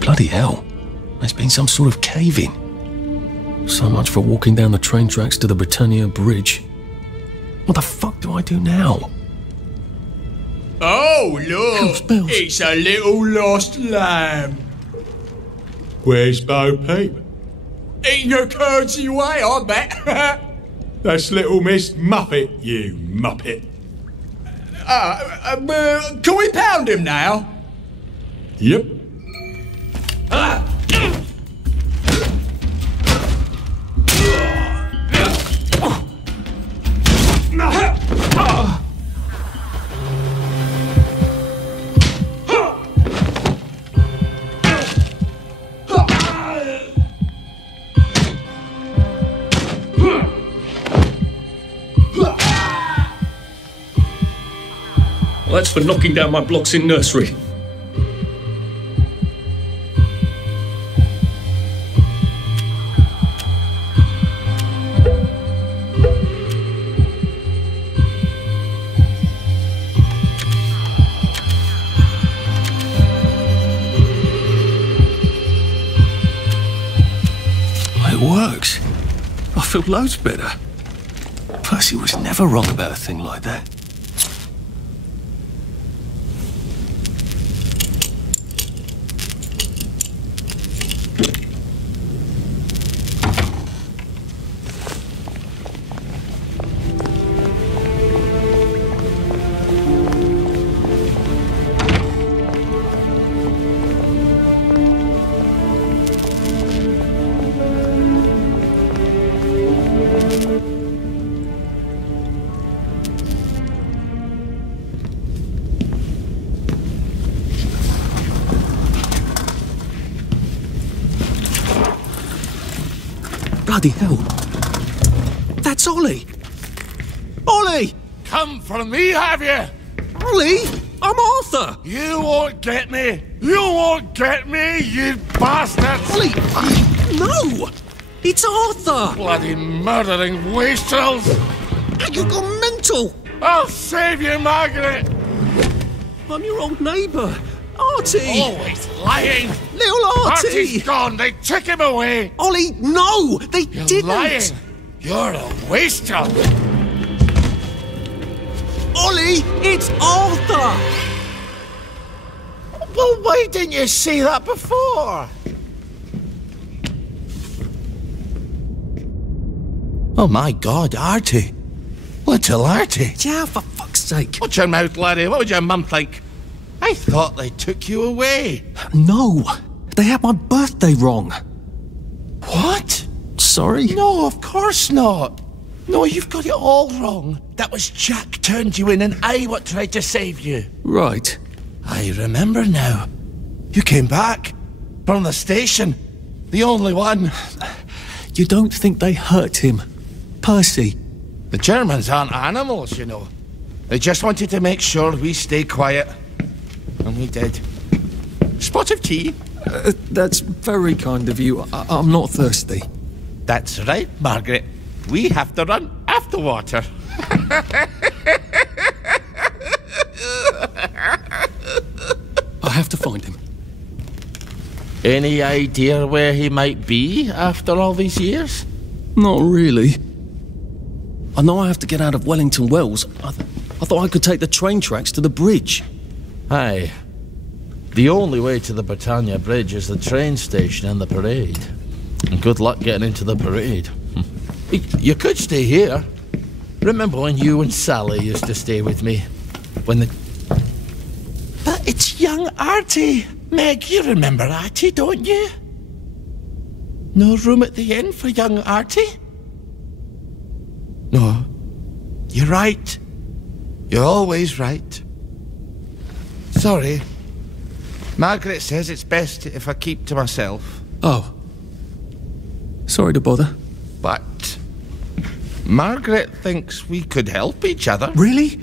Bloody hell, there's been some sort of cave-in. So much for walking down the train tracks to the Britannia Bridge. What the fuck do I do now? Oh, look, Bells. It's a little lost lamb. Where's Bo Peep? Eating her curdsy way, I bet. That's little Miss Muppet, you muppet. Can we pound him now? Yep. Well, that's for knocking down my blocks in nursery. It works. I feel loads better. Percy was never wrong about a thing like that. Bloody hell. That's Ollie. Ollie! Come for me, have you? Ollie! I'm Arthur! You won't get me! You won't get me, you bastards! Ollie! No! It's Arthur! Bloody murdering wastrels! You gone mental! I'll save you, Margaret! I'm your old neighbour, Artie! Always lying! Little Artie! Artie's gone, they took him away! Ollie, no! They You're didn't! lying! You're a wastrel! Ollie, it's Arthur! Well, why didn't you say that before? Oh my God, Artie. Little Artie. Yeah, for fuck's sake. Watch your mouth, laddie. What would your mum think? I thought they took you away. No, they had my birthday wrong. What? Sorry? No, of course not. No, you've got it all wrong. That was Jack turned you in and I what tried to save you. Right. I remember now. You came back from the station. The only one. You don't think they hurt him? Percy? The Germans aren't animals, you know. They just wanted to make sure we stay quiet. And we did. Spot of tea? That's very kind of you. I'm not thirsty. That's right, Margaret. We have to run after water. I have to find him. Any idea where he might be after all these years? Not really. I know I have to get out of Wellington Wells. I thought I could take the train tracks to the bridge. Aye. The only way to the Britannia Bridge is the train station and the parade. And good luck getting into the parade. You could stay here. Remember when you and Sally used to stay with me? But it's young Artie. Meg, you remember Artie, don't you? No room at the inn for young Artie? No. You're right. You're always right. Sorry. Margaret says it's best if I keep to myself. Oh. Sorry to bother. But Margaret thinks we could help each other. Really?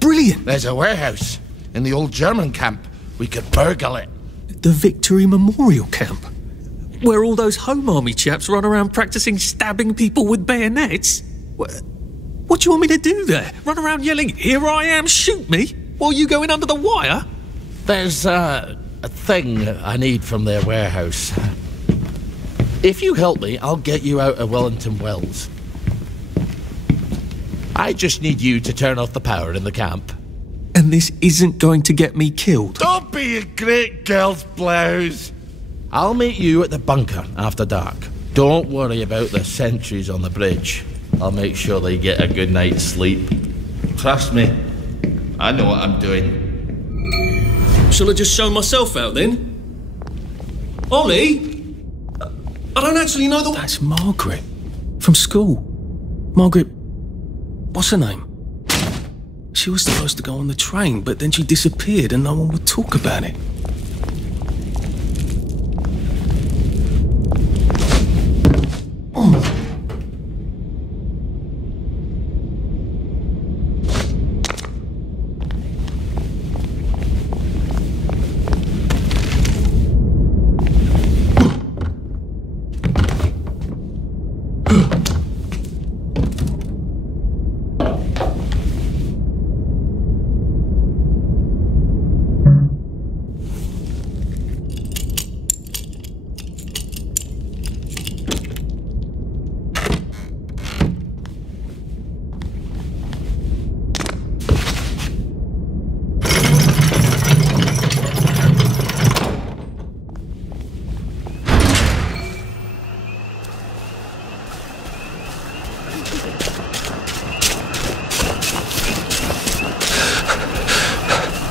Brilliant. There's a warehouse in the old German camp. We could burgle it. The Victory Memorial Camp? Where all those Home Army chaps run around practicing stabbing people with bayonets? What do you want me to do there? Run around yelling, "Here I am, shoot me," while you go in under the wire? There's a thing I need from their warehouse. If you help me, I'll get you out of Wellington Wells. I just need you to turn off the power in the camp. And this isn't going to get me killed. Don't be a great girl's blouse. I'll meet you at the bunker after dark. Don't worry about the sentries on the bridge. I'll make sure they get a good night's sleep. Trust me, I know what I'm doing. Shall I just show myself out then? Ollie? I don't actually know the... That's Margaret. From school. Margaret... What's her name? She was supposed to go on the train, but then she disappeared and no one would talk about it.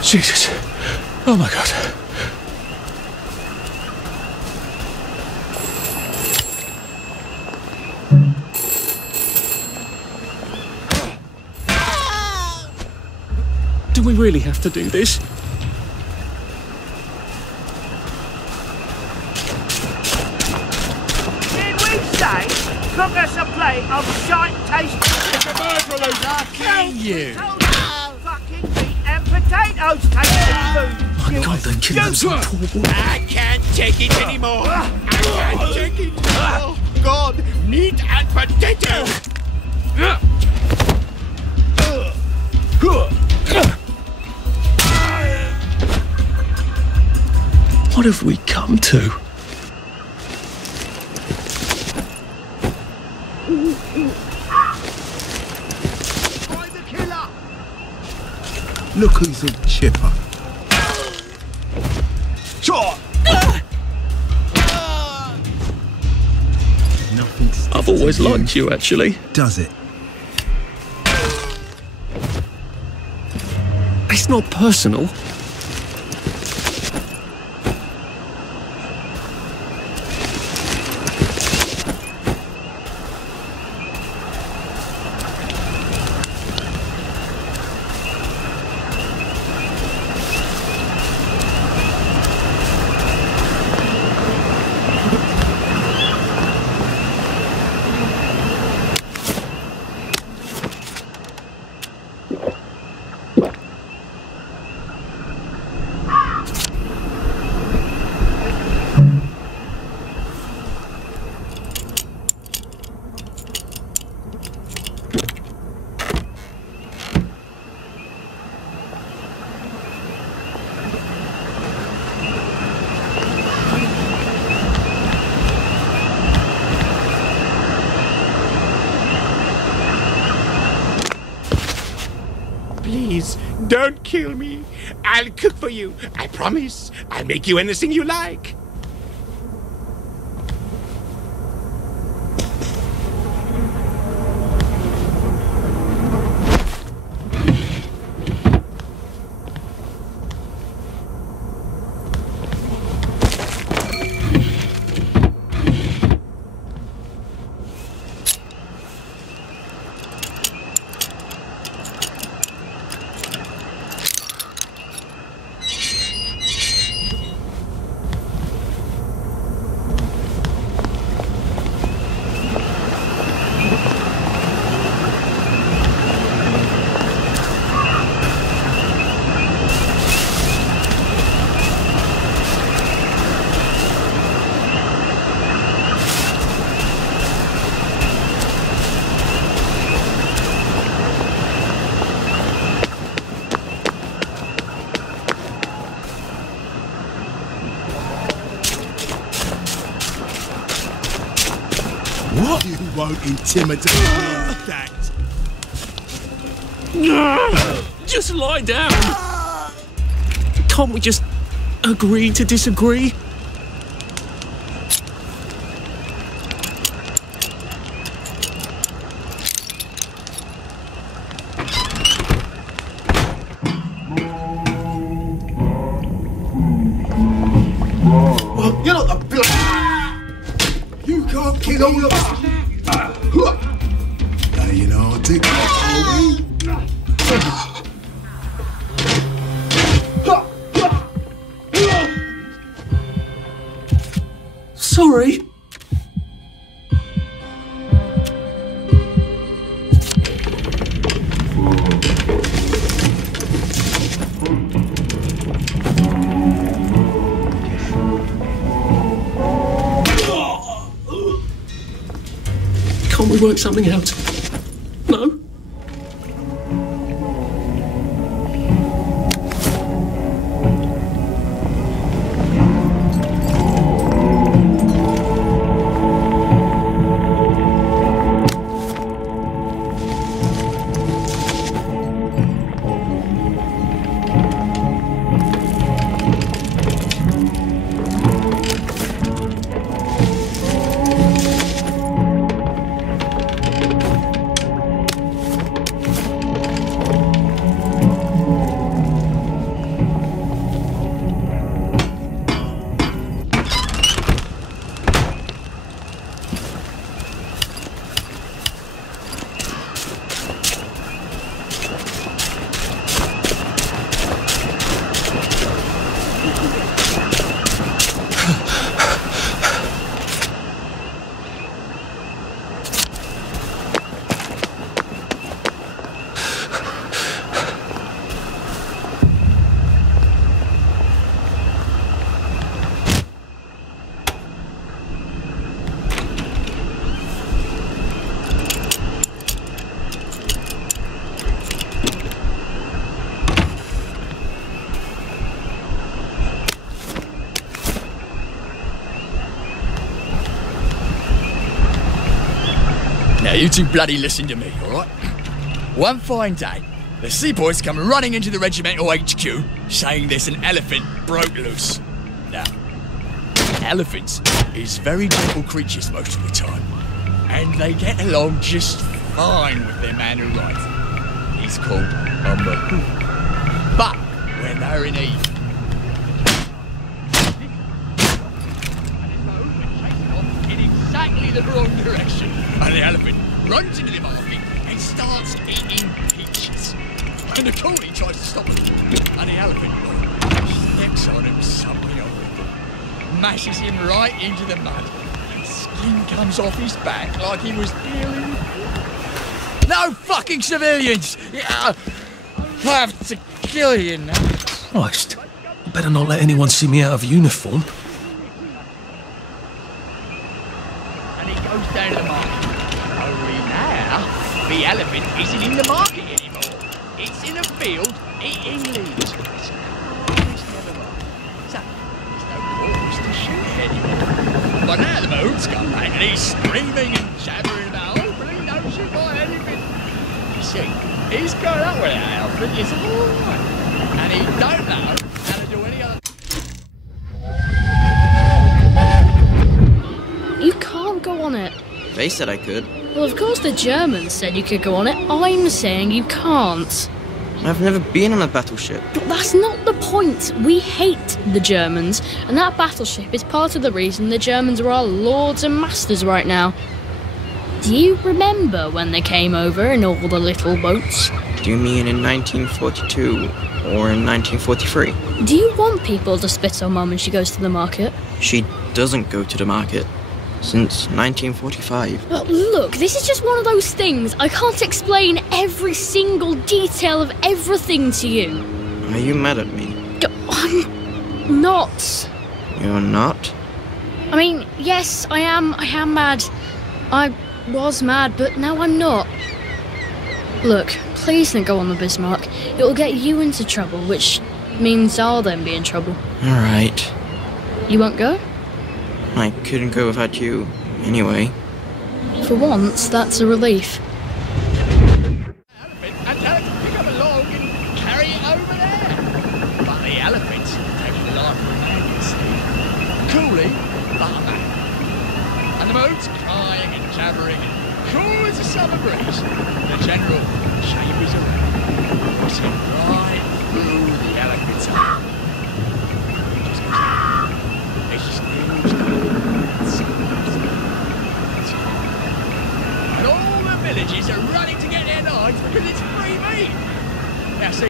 Jesus. Oh my God. Do we really have to do this? Did we say cook us a plate of shite tasting? It's a murderer, fucking you! Fucking meat and potatoes tasting food! My God, they're killing some poor boy. I can't take it anymore! I can't take it anymore! God, meat and potatoes! What have we come to? Find the killer! Look who's all chipper. Shot! I've always liked you, actually. Does it? It's not personal. Please, don't kill me. I'll cook for you. I promise. I'll make you anything you like. What? You won't intimidate me like that. Just lie down. Can't we just agree to disagree? Well, you're not the blood. You can't kill all of us. Now you know I'll take that. Sorry. Can't we work something out? No? Now you two bloody listen to me, alright? One fine day, the seaboys come running into the regimental HQ saying there's an elephant broke loose. Now, elephants is very gentle creatures most of the time, and they get along just fine with their man who rides. He's called Umber. But when they're in heat, in exactly the wrong direction, and the elephant runs into the market and starts eating peaches. And the coolie tries to stop him, and the elephant steps on him something horrible, mashes him right into the mud, and skin comes off his back like he was peeling. No fucking civilians! I have to kill you now. Christ, I better not let anyone see me out of uniform. And he goes down to the market. Only now, the elephant isn't in the market anymore. It's in a field eating leaves. So, there's no cause to shoot anymore. But now the moon's come back and he's screaming and jabbering about, oh, please don't shoot my elephant. You see, He's going up with that outfit, it's alright. And he don't know how to do any other... You can't go on it. They said I could. Well, of course the Germans said you could go on it. I'm saying you can't. I've never been on a battleship. But that's not the point. We hate the Germans, and that battleship is part of the reason the Germans are our lords and masters right now. Do you remember when they came over in all the little boats? Do you mean in 1942 or in 1943? Do you want people to spit on Mum when she goes to the market? She doesn't go to the market since 1945. But look, this is just one of those things. I can't explain every single detail of everything to you. Are you mad at me? I'm not. You're not? I mean, yes, I am mad. I was mad, but now I'm not. Look, please don't go on the Bismarck. It will get you into trouble, which means I'll then be in trouble. Alright. You won't go? I couldn't go without you, anyway. For once, that's a relief. And tell it to pick up a log and carry it over there. But the elephant's taking the life of a man, you see. Coolly, but a man. And the boat's crying and jabbering and cool as a summer breeze. The general chambers around, pushing right through the elephant's arm. And all the villagers are running to get their knives because it's free meat. Now see,